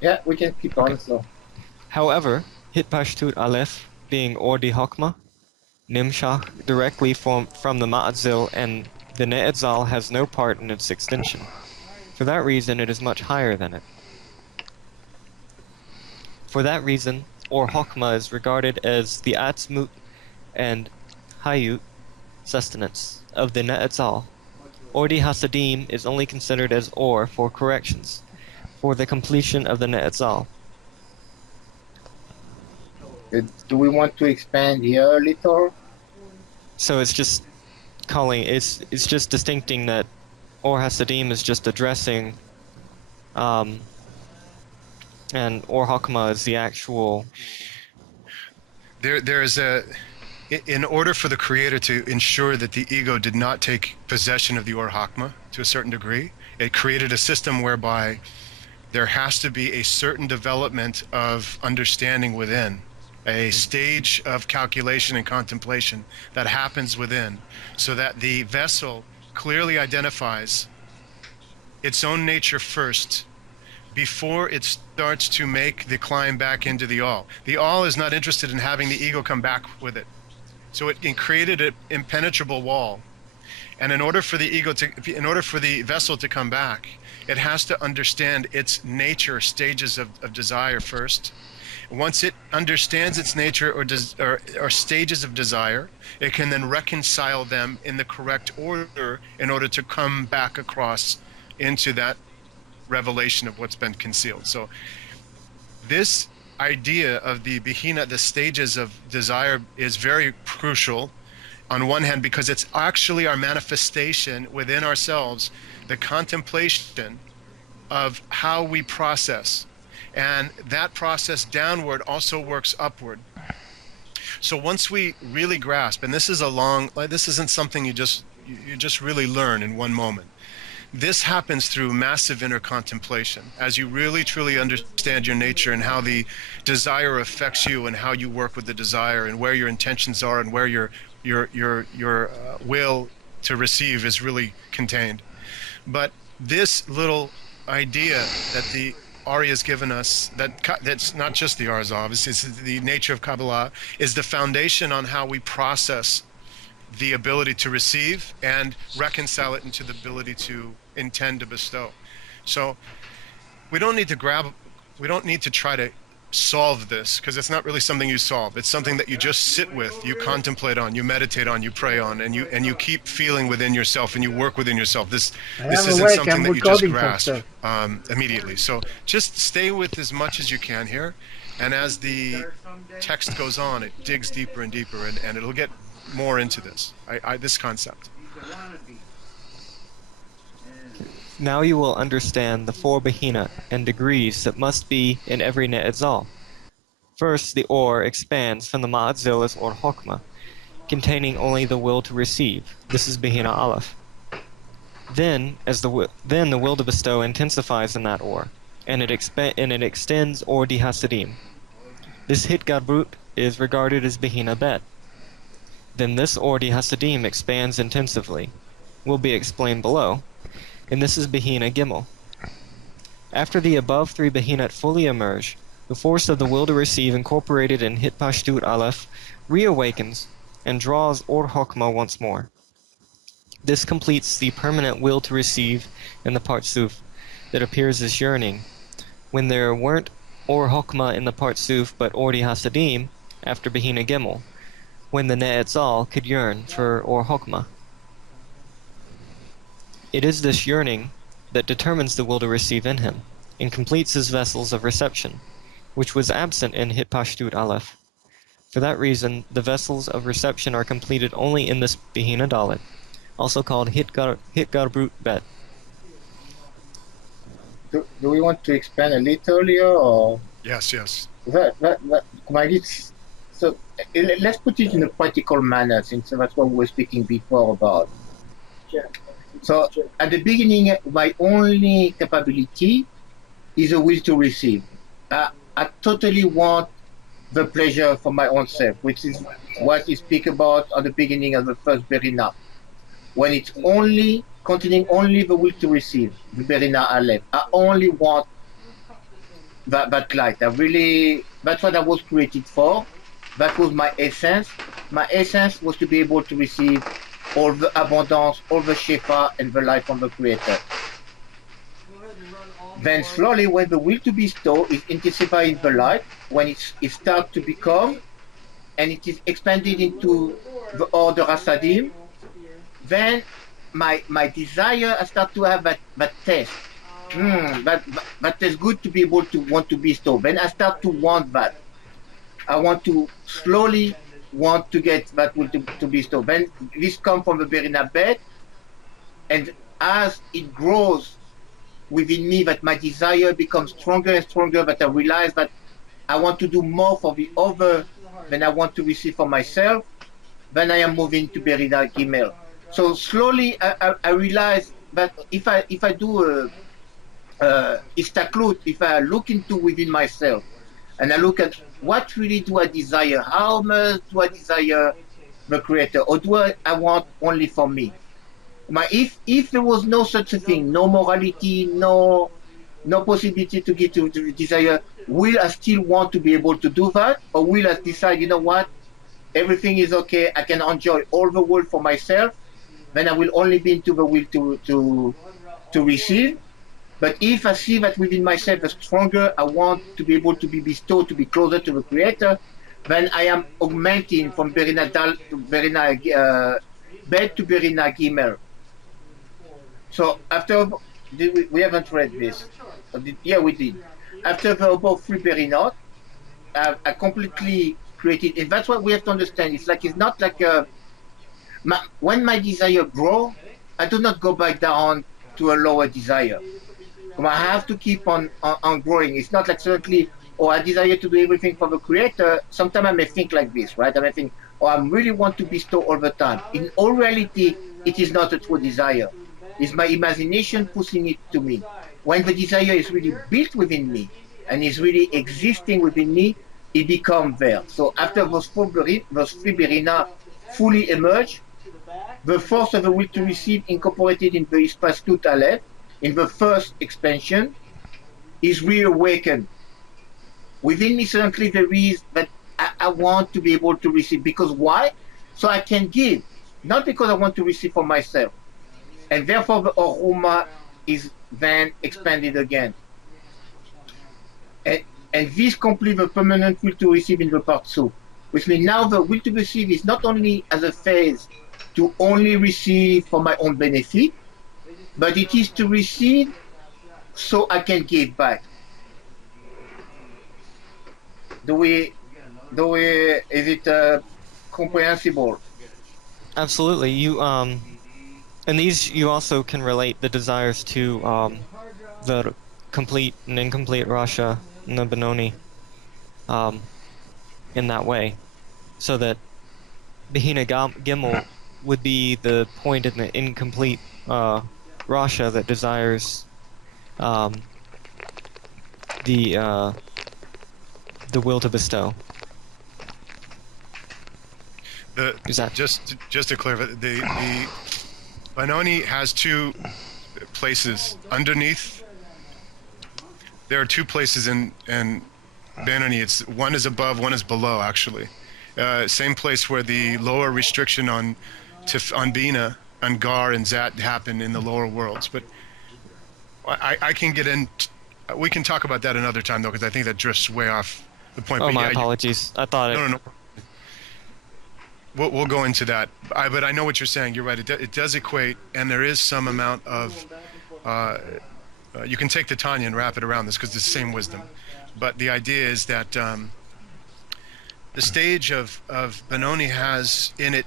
Yeah, we can keep on. So, However, Hitpashtut Aleph, being or de Hokmah, Nimshach directly from the Ma'atzil, and the Ne'etzal has no part in its extension. For that reason, it is much higher than it. For that reason, or Hokmah is regarded as the Atzmut and Hayut, sustenance, of the Ne'etzal. Or de Hasadim is only considered as or for corrections, for the completion of the Ne'etzal. do we want to expand here a little? So it's just it's just distincting that or Hasadim is just addressing, and or Hokmah is the actual. In order for the Creator to ensure that the ego did not take possession of the Or Hakma to a certain degree, it created a system whereby there has to be a certain development of understanding within, a stage of calculation and contemplation that happens within, so that the vessel clearly identifies its own nature first before it starts to make the climb back into the all. The all is not interested in having the ego come back with it. So it created an impenetrable wall. And in order for the vessel to come back, it has to understand its nature, stages of desire first. Once it understands its nature or stages of desire, it can then reconcile them in the correct order in order to come back across into that revelation of what's been concealed. So this idea of the Bihina, the stages of desire, is very crucial on one hand, because it's actually our manifestation within ourselves, the contemplation of how we process. And that process downward also works upward. So once we really grasp, and this isn't something you just really learn in one moment. This happens through massive inner contemplation. As you really truly understand your nature and how the desire affects you and how you work with the desire and where your intentions are and where your will to receive is really contained. But this little idea that the Ari has given us, that's not just the Arzov, it's the nature of Kabbalah, is the foundation on how we process the ability to receive and reconcile it into the ability to intend to bestow. So we don't need to try to solve this, because it's not really something you solve. It's something that you just sit with, you contemplate on, you meditate on, you pray on, and you keep feeling within yourself and you work within yourself. This isn't something that you just grasp immediately. So just stay with as much as you can here, and as the text goes on, it digs deeper and deeper, and it'll get more into this concept. Now you will understand the 4 Behina and degrees that must be in every Ne'etzal. First, the Or expands from the Ma'atzil as Or Chokmah, containing only the will to receive. This is Behina Aleph. Then the will to bestow intensifies in that Or, and it extends Or Di Hasidim. This Hitgadbrut is regarded as Behina Bet. Then this Or Di Hasidim expands intensively, will be explained below, and this is Behina Gimel. After the above 3 Behinat fully emerge, the force of the will to receive incorporated in Hit Pashtut Aleph reawakens and draws Or Chokmah once more. This completes the permanent will to receive in the Partsuf that appears as yearning. When there weren't Or Chokmah in the Partsuf but Or Di Hasidim, after Behina Gimel, when the Ne'etzal could yearn for Or Chokmah. It is this yearning that determines the will to receive in him, and completes his vessels of reception, which was absent in Hit Pashtut Aleph. For that reason, the vessels of reception are completed only in this Behina Dalet, also called Hitgarbrut Bet. Do we want to expand a little here, or? Yes. So let's put it in a practical manner, since that's what we were speaking before about. So at the beginning, my only capability is a will to receive. I totally want the pleasure for my own self, which is what you speak about at the beginning of the first Berina. When it's only containing only the will to receive, the Berina Aleph. I only want that light. That's what I was created for. That was my essence. My essence was to be able to receive all the abundance, all the Shefa, and the life from the Creator. Then slowly, when the will to bestow is intensifying the light, when it starts to become, and it is expanded into the order Hasadim, then my desire, I start to have that taste. That is good to be able to want to bestow. Then I start to want that. I want to slowly want to get that will to bestow. Then this comes from the Berina Bet, and as it grows within me, that my desire becomes stronger and stronger, that I realize that I want to do more for the other than I want to receive for myself, then I am moving to Berina Gimel. So slowly I realize that if I do istaklut, if I look into within myself, and I look at what really do I desire, how much do I desire the Creator, or do I want only for me? If there was no such a thing, no morality, no possibility to get to desire, will I still want to be able to do that, or will I decide, you know what, everything is okay, I can enjoy all the world for myself, then I will only be into the will to receive. But if I see that within myself is stronger, I want to be able to be bestowed, to be closer to the Creator, then I am augmenting from Berina Dal to Berina Bet to Berina Gimel. So after, we haven't read this. Yeah, we did. After the above 3 Berinot, I completely created, and that's what we have to understand. It's not like When my desire grow, I do not go back down to a lower desire. I have to keep on growing. It's not like suddenly, oh, I desire to do everything for the creator. Sometimes I may think like this, right? I may think, oh, I really want to bestow all the time. In all reality, it is not a true desire. It's my imagination pushing it to me. When the desire is really built within me and is really existing within me, it becomes there. So after those three berina fully emerge, the force of the will to receive incorporated in the Ispastut Aleph, in the first expansion, is reawakened. Within me, suddenly there is that I want to be able to receive. Because why? So I can give, not because I want to receive for myself. And therefore, the Oruma is then expanded again. And this completes the permanent will to receive in the part 2. Which means now the will to receive is not only as a phase to only receive for my own benefit, but it is to receive so I can give back. Is it comprehensible? Absolutely. And these you also can relate the desires to the complete and incomplete Rasha and the Benoni in that way, so that Behina Gimel would be the point in the incomplete Rasha that desires the will to bestow. Just to clarify, the Benoni has two places underneath. There are two places in Benoni. It's one is above, one is below. Actually, same place where the lower restriction on Bina, on Gar and Zat happen in the lower worlds. But I can get in. We can talk about that another time though, because I think that drifts way off the point. Oh, but my yeah, apologies. I thought No. We'll go into that. But I know what you're saying. You're right. It does equate, and there is some amount of. You can take the Tanya and wrap it around this because it's the same wisdom. But the idea is that the stage of Benoni has in it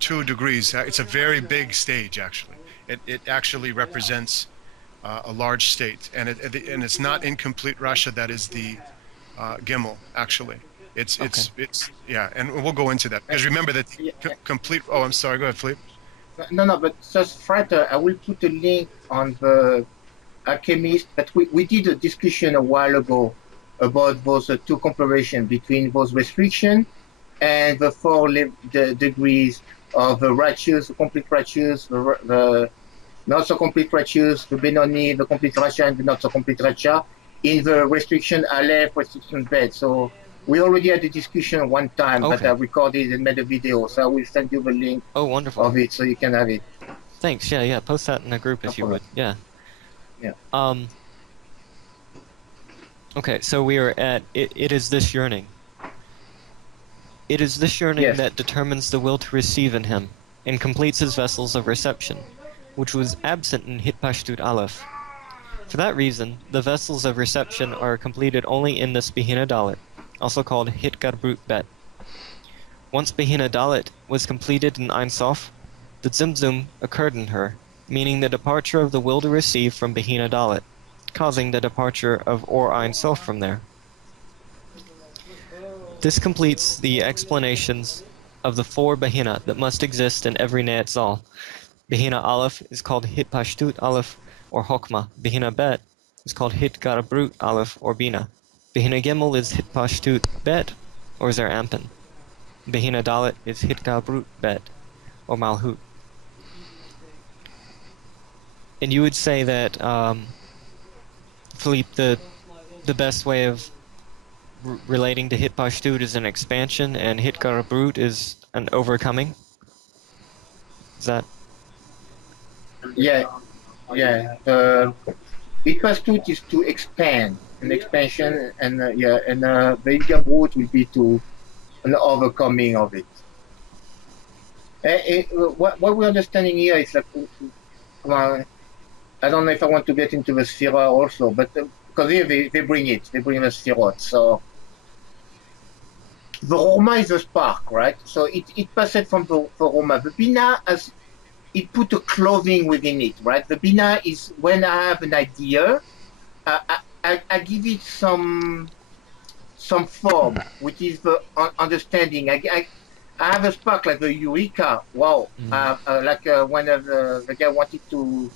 2 degrees. It's a very big stage, actually. It actually represents a large state, and it's not incomplete Russia. That is the Gimel, actually. It's yeah, and we'll go into that because remember that complete. Oh, I'm sorry. Go ahead, Philippe. No, but just further, I will put a link on the Alchemist. But we did a discussion a while ago about those 2 comparisons between those restrictions and the 4 degrees of the righteous, the complete righteous, the not so complete righteous, the Benoni, the complete Rasha, and the not so complete Rasha in the restriction Aleph, restriction bed. So we already had a discussion one time, but I recorded and made a video, so I will send you the link of it so you can have it. Thanks. Yeah. Post that in a group if you would. Yeah. Okay, so we are at it is this yearning. It is this yearning that determines the will to receive in him and completes his vessels of reception, which was absent in Hitpashtut Aleph. For that reason, the vessels of reception are completed only in this Behina Dalet, also called Hitgarbrut Bet. Once Behina Dalet was completed in Ein Sof, the Zimzum occurred in her, meaning the departure of the will to receive from Behina Dalet, causing the departure of Or Ein Sof from there. This completes the explanations of the 4 Behina that must exist in every Ne'etzal. Behina Aleph is called Hitpashtut Aleph, or Hokmah. Behina Bet is called Hitgarbrut Aleph, or Bina. Behina Gimel is Hitpashtut Bet, or Zer Ampin. Behina Dalet is Hitgarbrut Bet, or Malhut. And you would say that, Philippe, the best way of relating to Hitpashtut is an expansion, and Hitgarbrut is an overcoming? Is that? Yeah. Hitpashtut is to expand, an expansion, and the Hitgarbrut will be to an overcoming of it. What we're understanding here is that, I don't know if I want to get into the Sphira also, but because here they bring the Sphirot, so the Roma is a spark, right? So it passed from the Roma. The Bina, as it put a clothing within it, right? The Bina is when I have an idea, I give it some form, which is the understanding. I have a spark like the Eureka. Wow. Like when the guy wanted to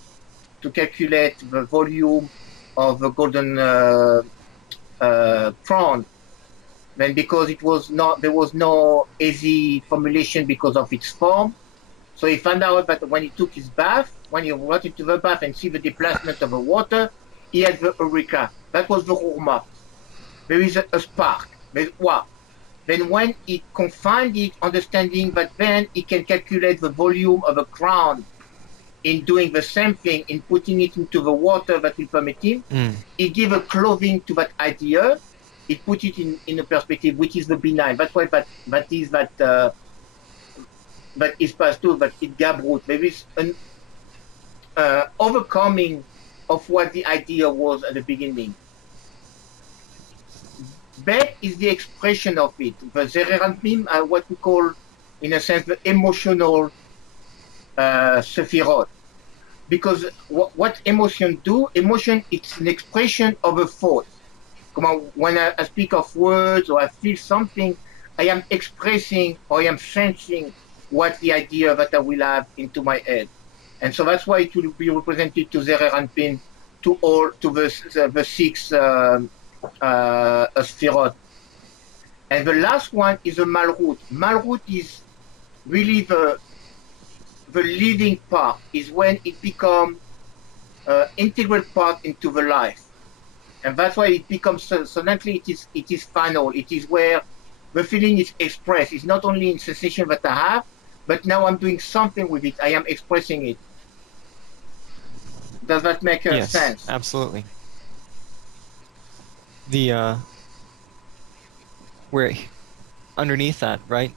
calculate the volume of the golden prawn. Then because there was no easy formulation because of its form. So he found out that when he took his bath, when he went into the bath and see the displacement of the water, he had the eureka. That was the Roma. There is a spark. There's wow. Then when he confined it, understanding that then he can calculate the volume of a crown in doing the same thing, in putting it into the water that will permit him, he gave a clothing to that idea. He put it in a perspective, which is the benign. That's why that is passed through, that it gave root. There is an overcoming of what the idea was at the beginning. Bet is the expression of it. The Zererampim are what we call, in a sense, the emotional Sephirot. Because what emotion do? Emotion, it's an expression of a thought. When I speak of words or I feel something, I am expressing or I am sensing what the idea that I will have into my head. And so that's why it will be represented to Zererampim, to the six Sephirot. And the last one is a Malchut. Malchut is really the living part, is when it becomes integral part into the life. And that's why it becomes, suddenly it is final. It is where the feeling is expressed. It's not only in sensation that I have, but now I'm doing something with it. I am expressing it. Does that make sense? Yes, absolutely. We're underneath that, right?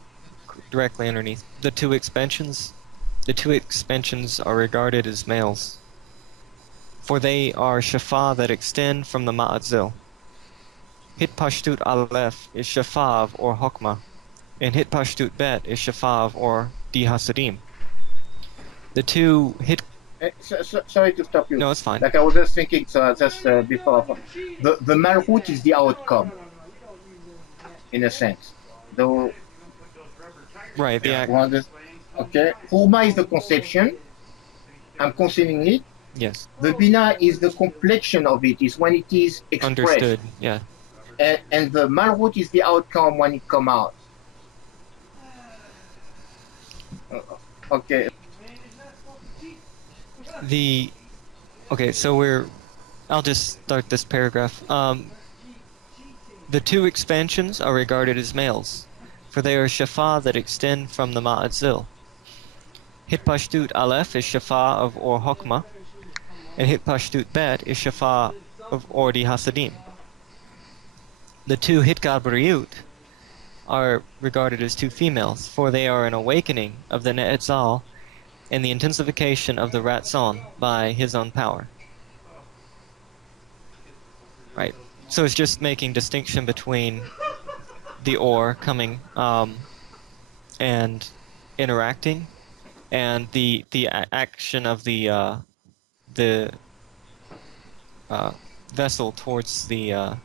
Directly underneath. The two expansions are regarded as males, for they are shafa that extend from the ma'atzil. Hit pashtut aleph is shafav or hokmah, and hit pashtut bet is shafav or di hasadim. The two hit. Sorry to stop you. No, it's fine. Like I was just thinking, so just before, the malchut is the outcome, in a sense. Right. The act. Okay. Hurma is the conception. I'm conceiving it. Yes. The bina is the complexion of it. Is when it is expressed. Understood. Yeah. And the malchut is the outcome when it comes out. Okay. So I'll just start this paragraph. The two expansions are regarded as males, for they are shafa that extend from the ma'atzil. Hit pashtut aleph is shafa of or hokmah, and hit pashtut bet is shafa of or di hasadim. The two hit gabriut are regarded as two females, for they are an awakening of the ne'etzal and the intensification of the ratzon by his own power. Right. So it's just making distinction between the or coming and interacting, and the action of the vessel towards the.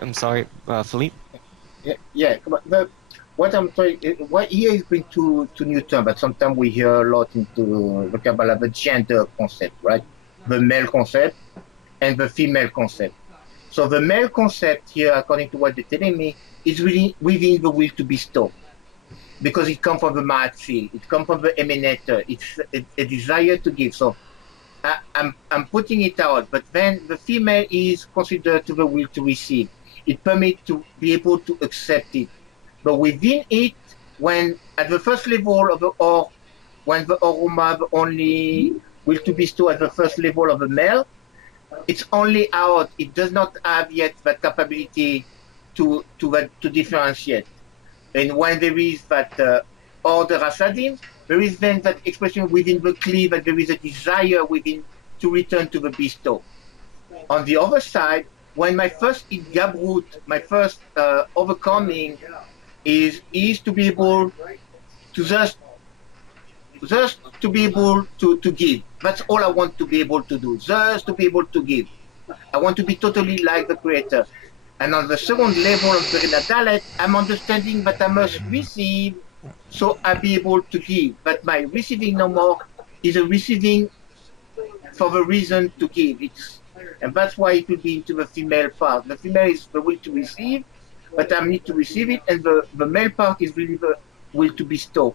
I'm sorry, Philippe. Yeah. What I'm trying, what here is going to new term, but sometimes we hear a lot into the Kabbalah, the gender concept, right? The male concept and the female concept. So the male concept here, according to what they're telling me, is really within the will to bestow, because it comes from the ma'atzil, it comes from the emanator, it's a desire to give. So I'm putting it out, but then the female is considered to the will to receive. It permits to be able to accept it. But within it, when at the first level of the or, when the oruma only will to bestow at the first level of the male, it's only out. It does not have yet that capability to differentiate. And when there is that order asadim, there is then that expression within the kli that there is a desire within to return to the bestow. On the other side, when my first Gabrut, my first overcoming is to be able to just to be able to give. That's all I want to be able to do, just to be able to give. I want to be totally like the Creator. And on the second level of the Dalet, I'm understanding that I must receive so I be able to give. But my receiving no more is a receiving for the reason to give. And that's why it will be into the female part. The female is the will to receive, but I need to receive it, and the male part is really the will to bestow.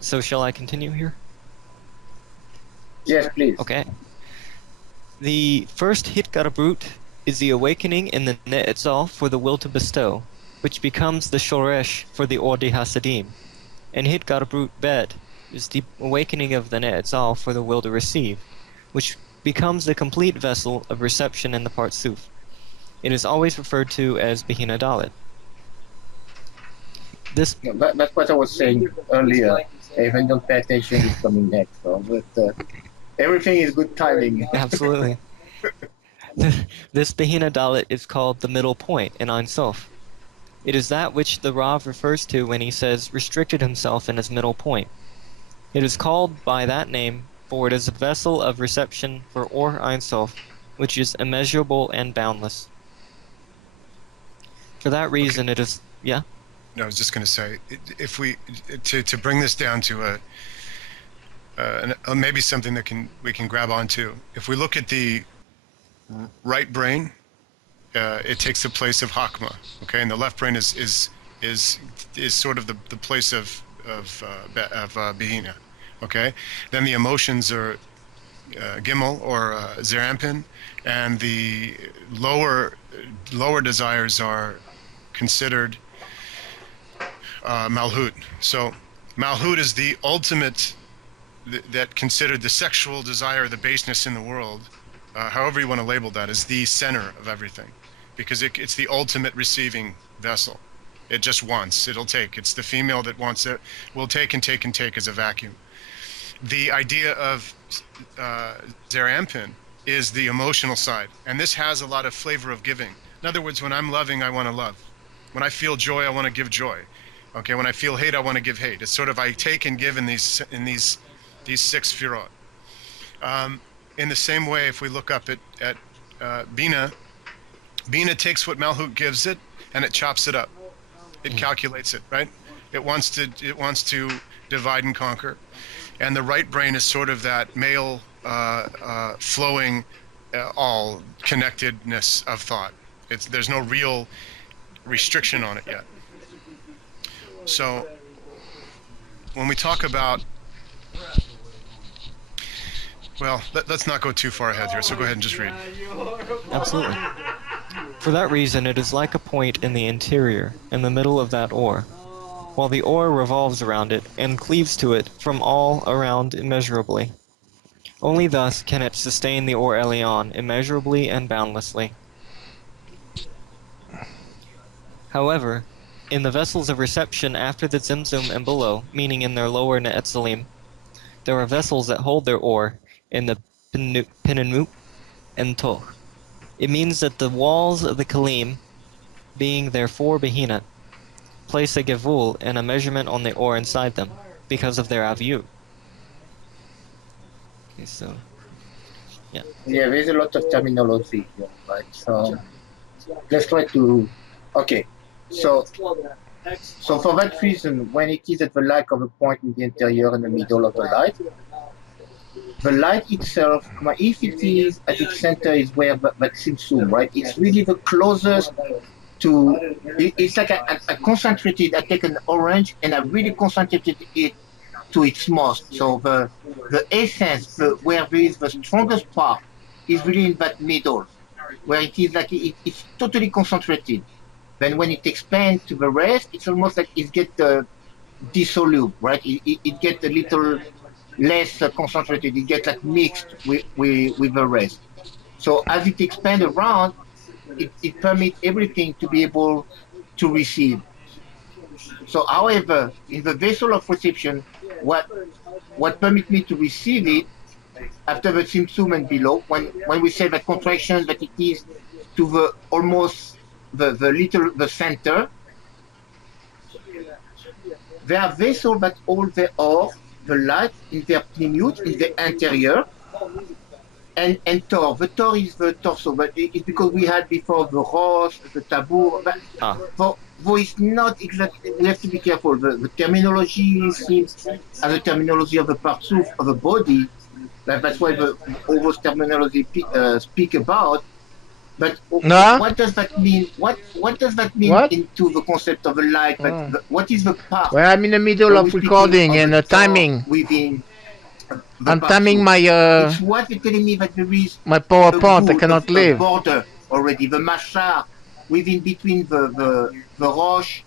So shall I continue here? Yes, please. Okay. The first Hitgarbrut is the awakening in the Ne'etzal for the will to bestow, which becomes the Shoresh for the Or de Hasidim. And Hitgarbrut Bet is the awakening of the Ne'etzal for the will to receive, which becomes the complete vessel of reception in the Partsuf. It is always referred to as Behina Dalet. This That's what I was saying earlier. Even don't pay attention, it's coming next. So, but everything is good timing. Absolutely. This Behina Dalet is called the middle point in Ein Sof. It is that which the Rav refers to when he says restricted himself in his middle point. It is called by that name, for it is a vessel of reception for Or Ein Sof, which is immeasurable and boundless. For that reason, it is... Yeah? No, I was just going to say, if we to bring this down to maybe something that we can grab onto. If we look at the right brain, it takes the place of Hakma, okay, and the left brain is sort of the place of Behina, okay. Then the emotions are Gimel or Zerampin, and the lower desires are considered Malhut. So Malhut is the ultimate that considered the sexual desire, the baseness in the world, however you want to label that, is the center of everything, because it's the ultimate receiving vessel. It just wants, it'll take. It's the female that wants it, will take and take and take as a vacuum. The idea of Zerampin is the emotional side, and this has a lot of flavor of giving. In other words, when I'm loving, I want to love. When I feel joy, I want to give joy. Okay, when I feel hate, I want to give hate. It's sort of I take and give in these six Sephirot. In the same way, if we look up at Bina takes what Malhut gives it and it chops it up. It calculates it, right? It wants to divide and conquer, and the right brain is sort of that male flowing all connectedness of thought. There's no real restriction on it yet. So when we talk about, well, let's not go too far ahead here, so go ahead and just read. Absolutely. For that reason, it is like a point in the interior, in the middle of that Or, while the Or revolves around it and cleaves to it from all around immeasurably. Only thus can it sustain the Or Elyon immeasurably and boundlessly. However, in the vessels of reception after the Zimzum and below, meaning in their lower Ne'etzalim, there are vessels that hold their Or in the Pinenmut and Toch. It means that the walls of the Kalim, being their four Behinat, place a Gevul and a measurement on the Or inside them, because of their Aviut. Okay, so... Yeah. Yeah, there's a lot of terminology here, right? So let's try to... Okay. So for that reason, when it is at the light of a point in the interior in the middle of the light itself, if it is at its center, is where that Simsum, right? It's really the closest to, it's like a concentrated, I take an orange and I really concentrated it to its most. So the essence, where there is the strongest part, is really in that middle, where it is like it's totally concentrated. Then when it expands to the rest, it's almost like it gets dissolved, right? It gets a little less concentrated. It gets like mixed with the rest. So as it expands around, it permits everything to be able to receive. So, however, in the vessel of reception, what permits me to receive it after the symptom and below, when we say that contraction, that it is to the almost the center, there are vessels that hold the or, the light in their pneumote, in the anterior, and tor. The tor is the torso, but it's because we had before the rosh, the tabur. Ah, Though it's not exactly, we have to be careful. The terminology seems as a terminology of the partsuf of the body. That's why all those terminology speak about. But Huh? what does that mean? What does that mean What? into the concept of a light? But what is the part Well, I'm in the middle when of we're speaking recording of and a tor timing. within the I'm timing partsuf? my It's what you're telling me that there is my a PowerPoint. I gvul, cannot a leave. border already, the mashar within between the rosh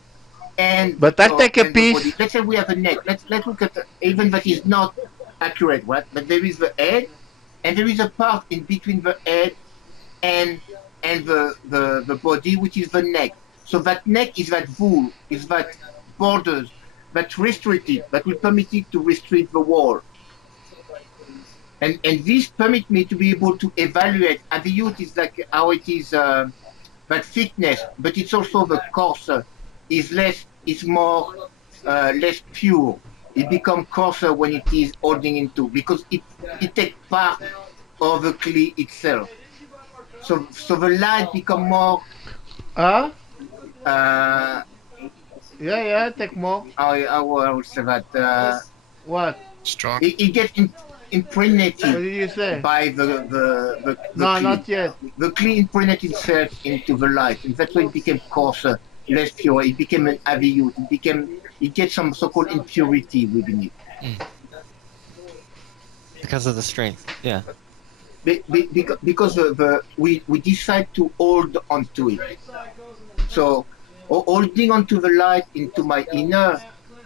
and the But I'll tor take a and the body. piece. Let's say we have a neck. Let's look at even that is not accurate, right? But there is the head, and there is a part in between the head and the body, which is the neck. So that neck is that wool, is that borders, that restricted, that will permit it to restrict the wall. And this permit me to be able to evaluate. And the youth is like how it is that thickness, but it's also the coarser, is less, is more less pure. It becomes coarser when it is holding into because it takes part of the clay itself. So the light become more Huh? uh, Yeah, take more. how I would say that What? Strong. it gets What impregnated did you say? by the No, clay. not yet. The clay impregnated itself into the light, and that's why it became coarser, less pure. It became an aviyut. It gets some so-called impurity within it. because of the strength. Yeah. Because we decide to hold onto it. So holding onto the light into my inner,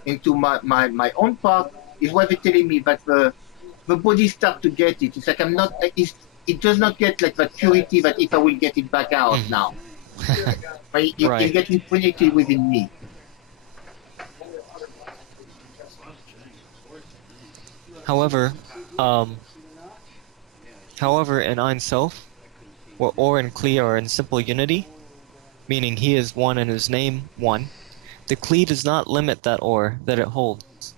into my own part is what they're telling me that the body start to get it. It's like I'm not. It does not get like that purity that if I will get it back out now, but it Right. gets impregnated within me. However, um, however, in Ein Sof, where Or and Kli are in simple unity, meaning he is one and his name one, the Kli does not limit that Or that it holds.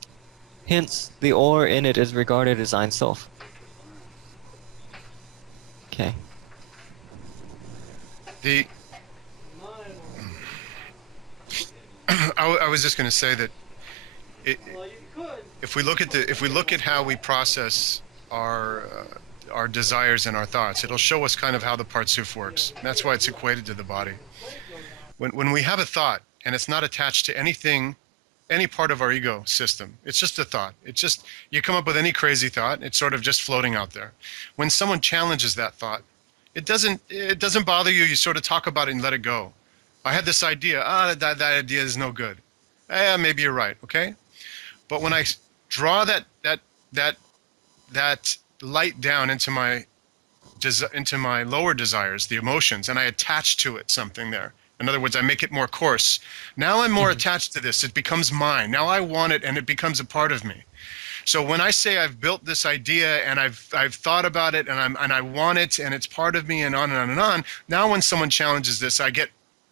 Hence, the Or in it is regarded as Ein Sof. Okay. The I was just going to say that it, if we look at how we process our desires and our thoughts, it'll show us kind of how the Partsuf works. And that's why it's equated to the body. When we have a thought and it's not attached to anything, any part of our ego system, it's just a thought. It's just you come up with any crazy thought. It's sort of just floating out there. When someone challenges that thought, it doesn't bother you. You sort of talk about it and let it go. I had this idea. That idea is no good. Maybe you're right. Okay. But when I draw that light down into my lower desires, the emotions, and I attach to it something there. In other words, I make it more coarse. Now I'm more attached to this. It becomes mine. Now I want it, and it becomes a part of me. So when I say I've built this idea and I've thought about it and I want it and it's part of me and on and on and on. Now when someone challenges this,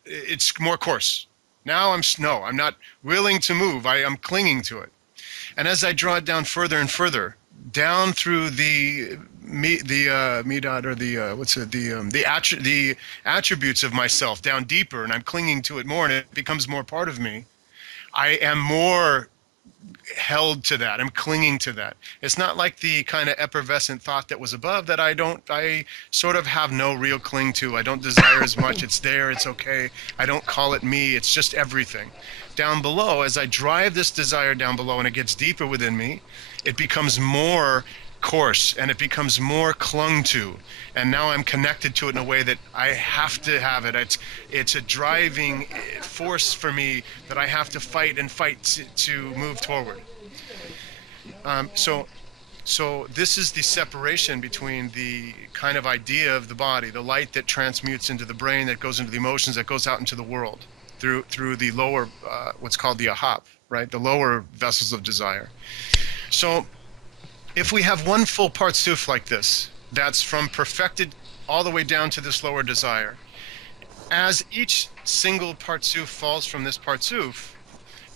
it's more coarse. Now I'm not willing to move. I'm clinging to it. And as I draw it down further and further, down through the midot, or the attributes of myself, down deeper, and I'm clinging to it more, and it becomes more part of me. I am more held to that. I'm clinging to that. It's not like the kind of effervescent thought that was above that I sort of have no real cling to. I don't desire as much. It's there. It's okay. I don't call it me. It's just everything. Down below, as I drive this desire down below and it gets deeper within me, it becomes more coarse and it becomes more clung to. And now I'm connected to it in a way that I have to have it. It's a driving force for me that I have to fight and fight to move forward. So So this is the separation between the kind of idea of the body, the light that transmutes into the brain, that goes into the emotions, that goes out into the world through the lower, what's called the ahap, right? The lower vessels of desire. So if we have one full partsuf like this, that's from perfected all the way down to this lower desire, as each single partsuf falls from this partsuf,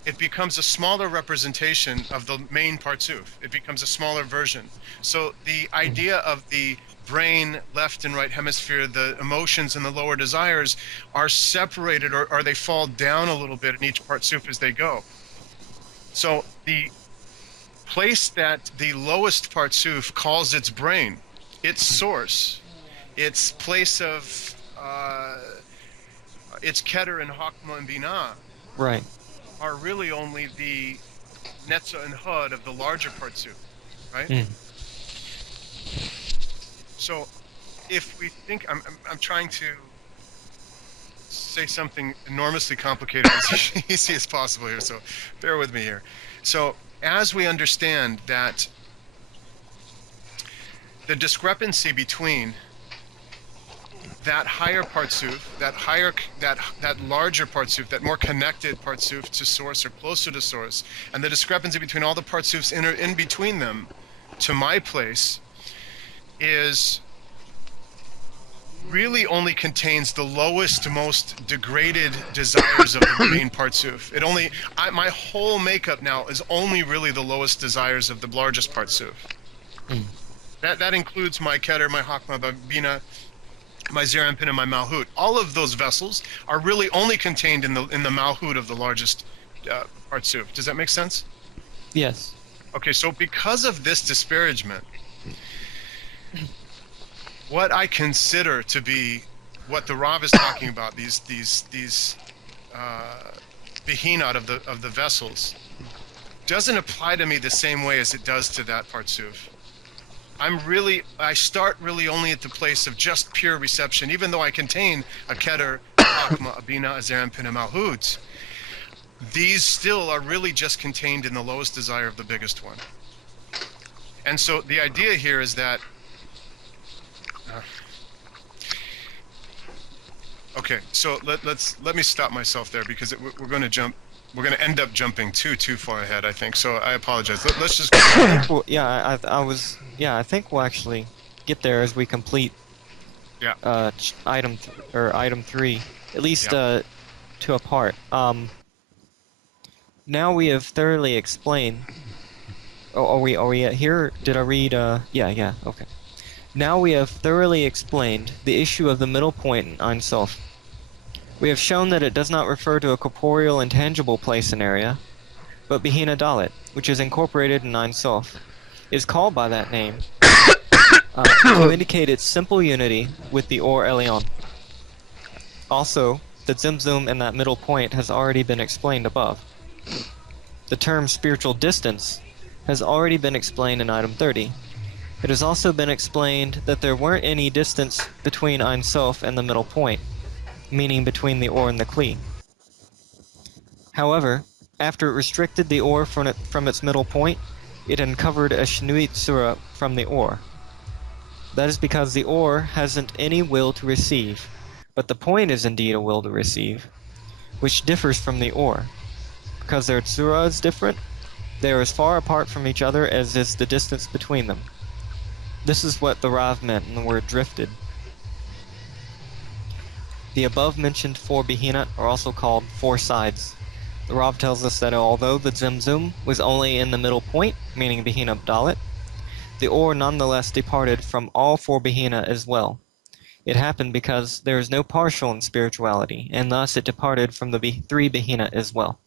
it becomes a smaller representation of the main partsuf. It becomes a smaller version. So the idea of the brain, left and right hemisphere, the emotions and the lower desires are separated, or they fall down a little bit in each partsuf as they go. So the place that the lowest partsuf calls its brain, its source, its place of its keter and hakma and binah, Right. are really only the netza and hud of the larger partsuf, right? Mm. So if we think, I'm trying to say something enormously complicated as easy as possible here, so bear with me here. So as we understand that the discrepancy between that higher partsuf, that larger partsuf, that more connected partsuf to source or closer to source, and the discrepancy between all the partsufs in between them to my place is really only contains the lowest, most degraded desires of the main partsuf. It only, my whole makeup now is only really the lowest desires of the largest partsuf. Mm. That includes my keter, my hakma, my bina, my zerampin, and my malhut. All of those vessels are really only contained in the malhut of the largest partsuf. Does that make sense? Yes. Okay, so because of this disparagement, what I consider to be what the Rav is talking about, these behinat of the vessels, doesn't apply to me the same way as it does to that partsuf. I start really only at the place of just pure reception, even though I contain a keter, a hakma, a bina, a zerampin, a malhut. These still are really just contained in the lowest desire of the biggest one. And so the idea here is that okay, so let me stop myself there, because we're going to end up jumping too far ahead, I think. So I apologize. Let's just go. Well, yeah, I think we'll actually get there as we complete Yeah. item 3, at least Yeah. to a part. Now we have thoroughly explained. Oh, are we at here? Did I read? Yeah. Okay. Now we have thoroughly explained the issue of the middle point in Ein Sof. We have shown that it does not refer to a corporeal and tangible place and area, but Bihina Dalet, which is incorporated in Ein Sof, is called by that name to indicate its simple unity with the Or Elyon. Also, the Zimzum in that middle point has already been explained above. The term spiritual distance has already been explained in item 30. It has also been explained that there weren't any distance between Ein Sof and the middle point, meaning between the Or and the Kli. However, after it restricted the Or from its middle point, it uncovered a Shinui Tsura from the Or. That is because the Or hasn't any will to receive, but the point is indeed a will to receive, which differs from the Or. Because their Tsura is different, they are as far apart from each other as is the distance between them. This is what the Rav meant in the word drifted. The above-mentioned 4 Behinat are also called 4 sides. The Rav tells us that although the Zimzum was only in the middle point, meaning Bihina Dalet, the Or nonetheless departed from all 4 Behina as well. It happened because there is no partial in spirituality, and thus it departed from the 3 Behina as well.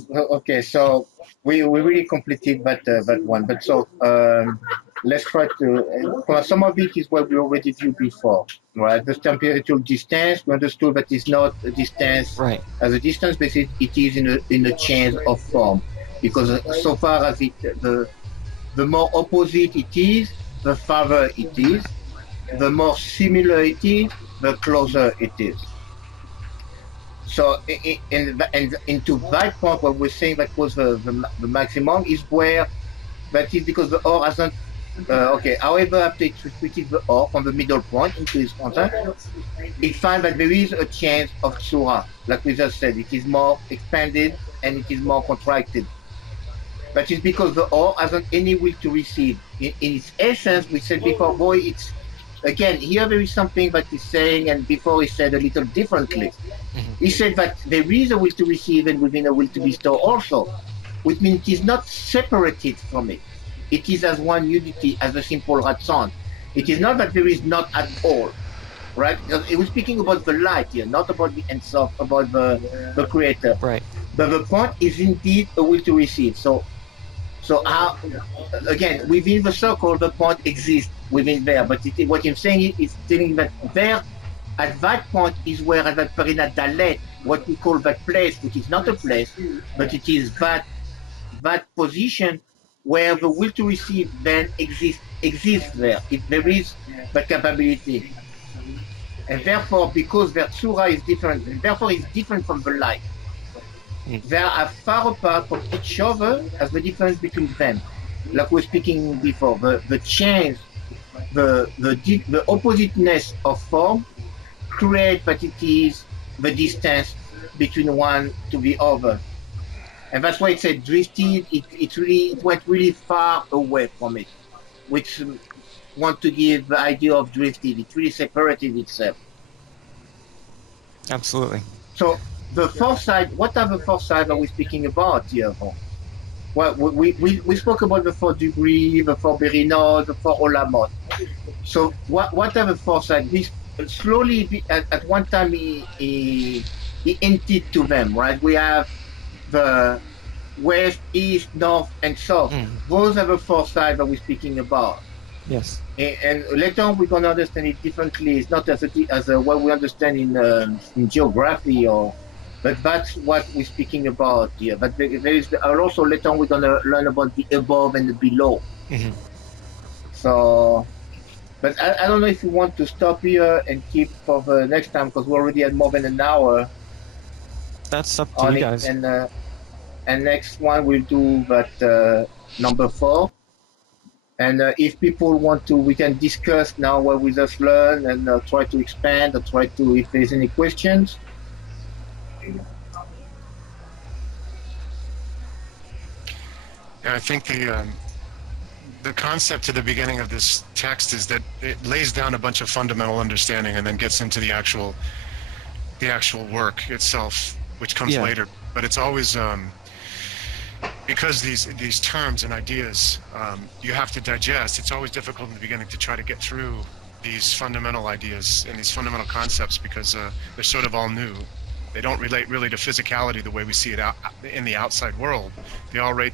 Okay, so we really completed that one. But so let's try to. Some of it is what we already viewed before, right? The spiritual distance. We understood that it's not a distance Right. as a distance, but it is in a change of form. Because so far as the more opposite it is, the farther it is. The more similar it is, the closer it is. So and into that point where we're saying that was the maximum is where that is because the or hasn't okay. However, after it retreated the or from the middle point into its content, it finds that there is a change of tsura, like we just said. It is more expanded and it is more contracted. But it's because the or hasn't any will to receive. In its essence, we said before, boy, it's again here there is something that he's saying, and before he said a little differently. He said that there is a will to receive and within a will to bestow also, which means it is not separated from it. It is as one unity, as a simple ratzon. It is not that there is not at all, right? It was speaking about the light here, not about the Ensof, about the Creator. Right. But the point is indeed a will to receive. So how, again, within the circle, the point exists within there. But what I'm saying is telling that there, at that point, is where at that Perina Dalet, what we call that place, which is not a place, but it is that position where the will to receive then exists there. There is the capability. And therefore, because their tsura is different, and therefore is different from the light, they are far apart from each other as the difference between them. Like we were speaking before, the change, the oppositeness of form create that it is the distance between one to the other. And that's why it said drifted, it went really far away from it, which want to give the idea of drifted. It really separated itself. Absolutely. So the fourth side, what are the four sides are we speaking about here? Well, we spoke about the four degree, the four berinot, the four olamot. So what are the four sides? This slowly, at one time, he hinted to them, right? We have the west, east, north, and south. Those are the four sides that we're speaking about. Yes. And later on, we're going to understand it differently. It's not as what we understand in geography, but that's what we're speaking about here. But there is also later on we're going to learn about the above and the below. So, but I don't know if you want to stop here and keep for the next time because we already had more than an hour. That's up to you guys. And next one we'll do that number 4. And if people want to, we can discuss now what we just learned and try to expand or try to, if there's any questions. Yeah, I think the concept at the beginning of this text is that it lays down a bunch of fundamental understanding and then gets into the actual work itself, which comes later. But it's always because these terms and ideas you have to digest. It's always difficult in the beginning to try to get through these fundamental ideas and these fundamental concepts because they're sort of all new. They don't relate really to physicality the way we see it out in the outside world. They all relate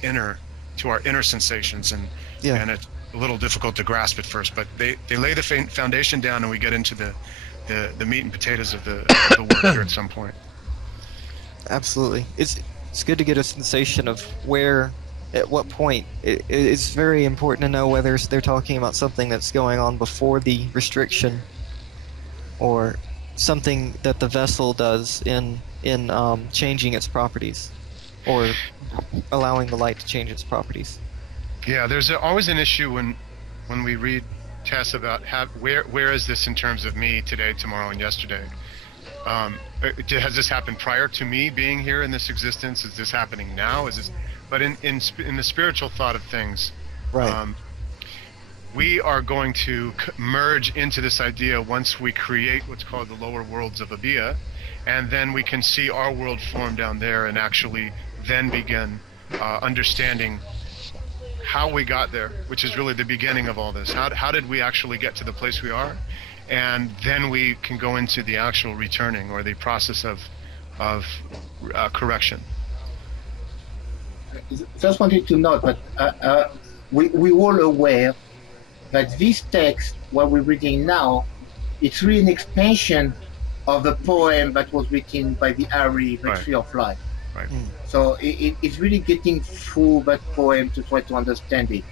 to our inner sensations, and it's a little difficult to grasp at first. But they lay the foundation down, and we get into the meat and potatoes of the work here at some point. Absolutely. It's good to get a sensation of where, at what point. It's very important to know whether they're talking about something that's going on before the restriction or something that the vessel does in changing its properties or allowing the light to change its properties. Yeah, there's always an issue when we read TES about where is this in terms of me today, tomorrow, and yesterday. Has this happened prior to me being here in this existence? Is this happening now? But in the spiritual thought of things, right. We are going to merge into this idea once we create what's called the lower worlds of Abia, and then we can see our world form down there and actually then begin understanding how we got there, which is really the beginning of all this. How did we actually get to the place we are? And then we can go into the actual returning or the process of correction. Just wanted to note that we all aware that this text, what we're reading now, it's really an expansion of the poem that was written by the Ari, The Tree of Life. Right. So it's really getting through that poem to try to understand it.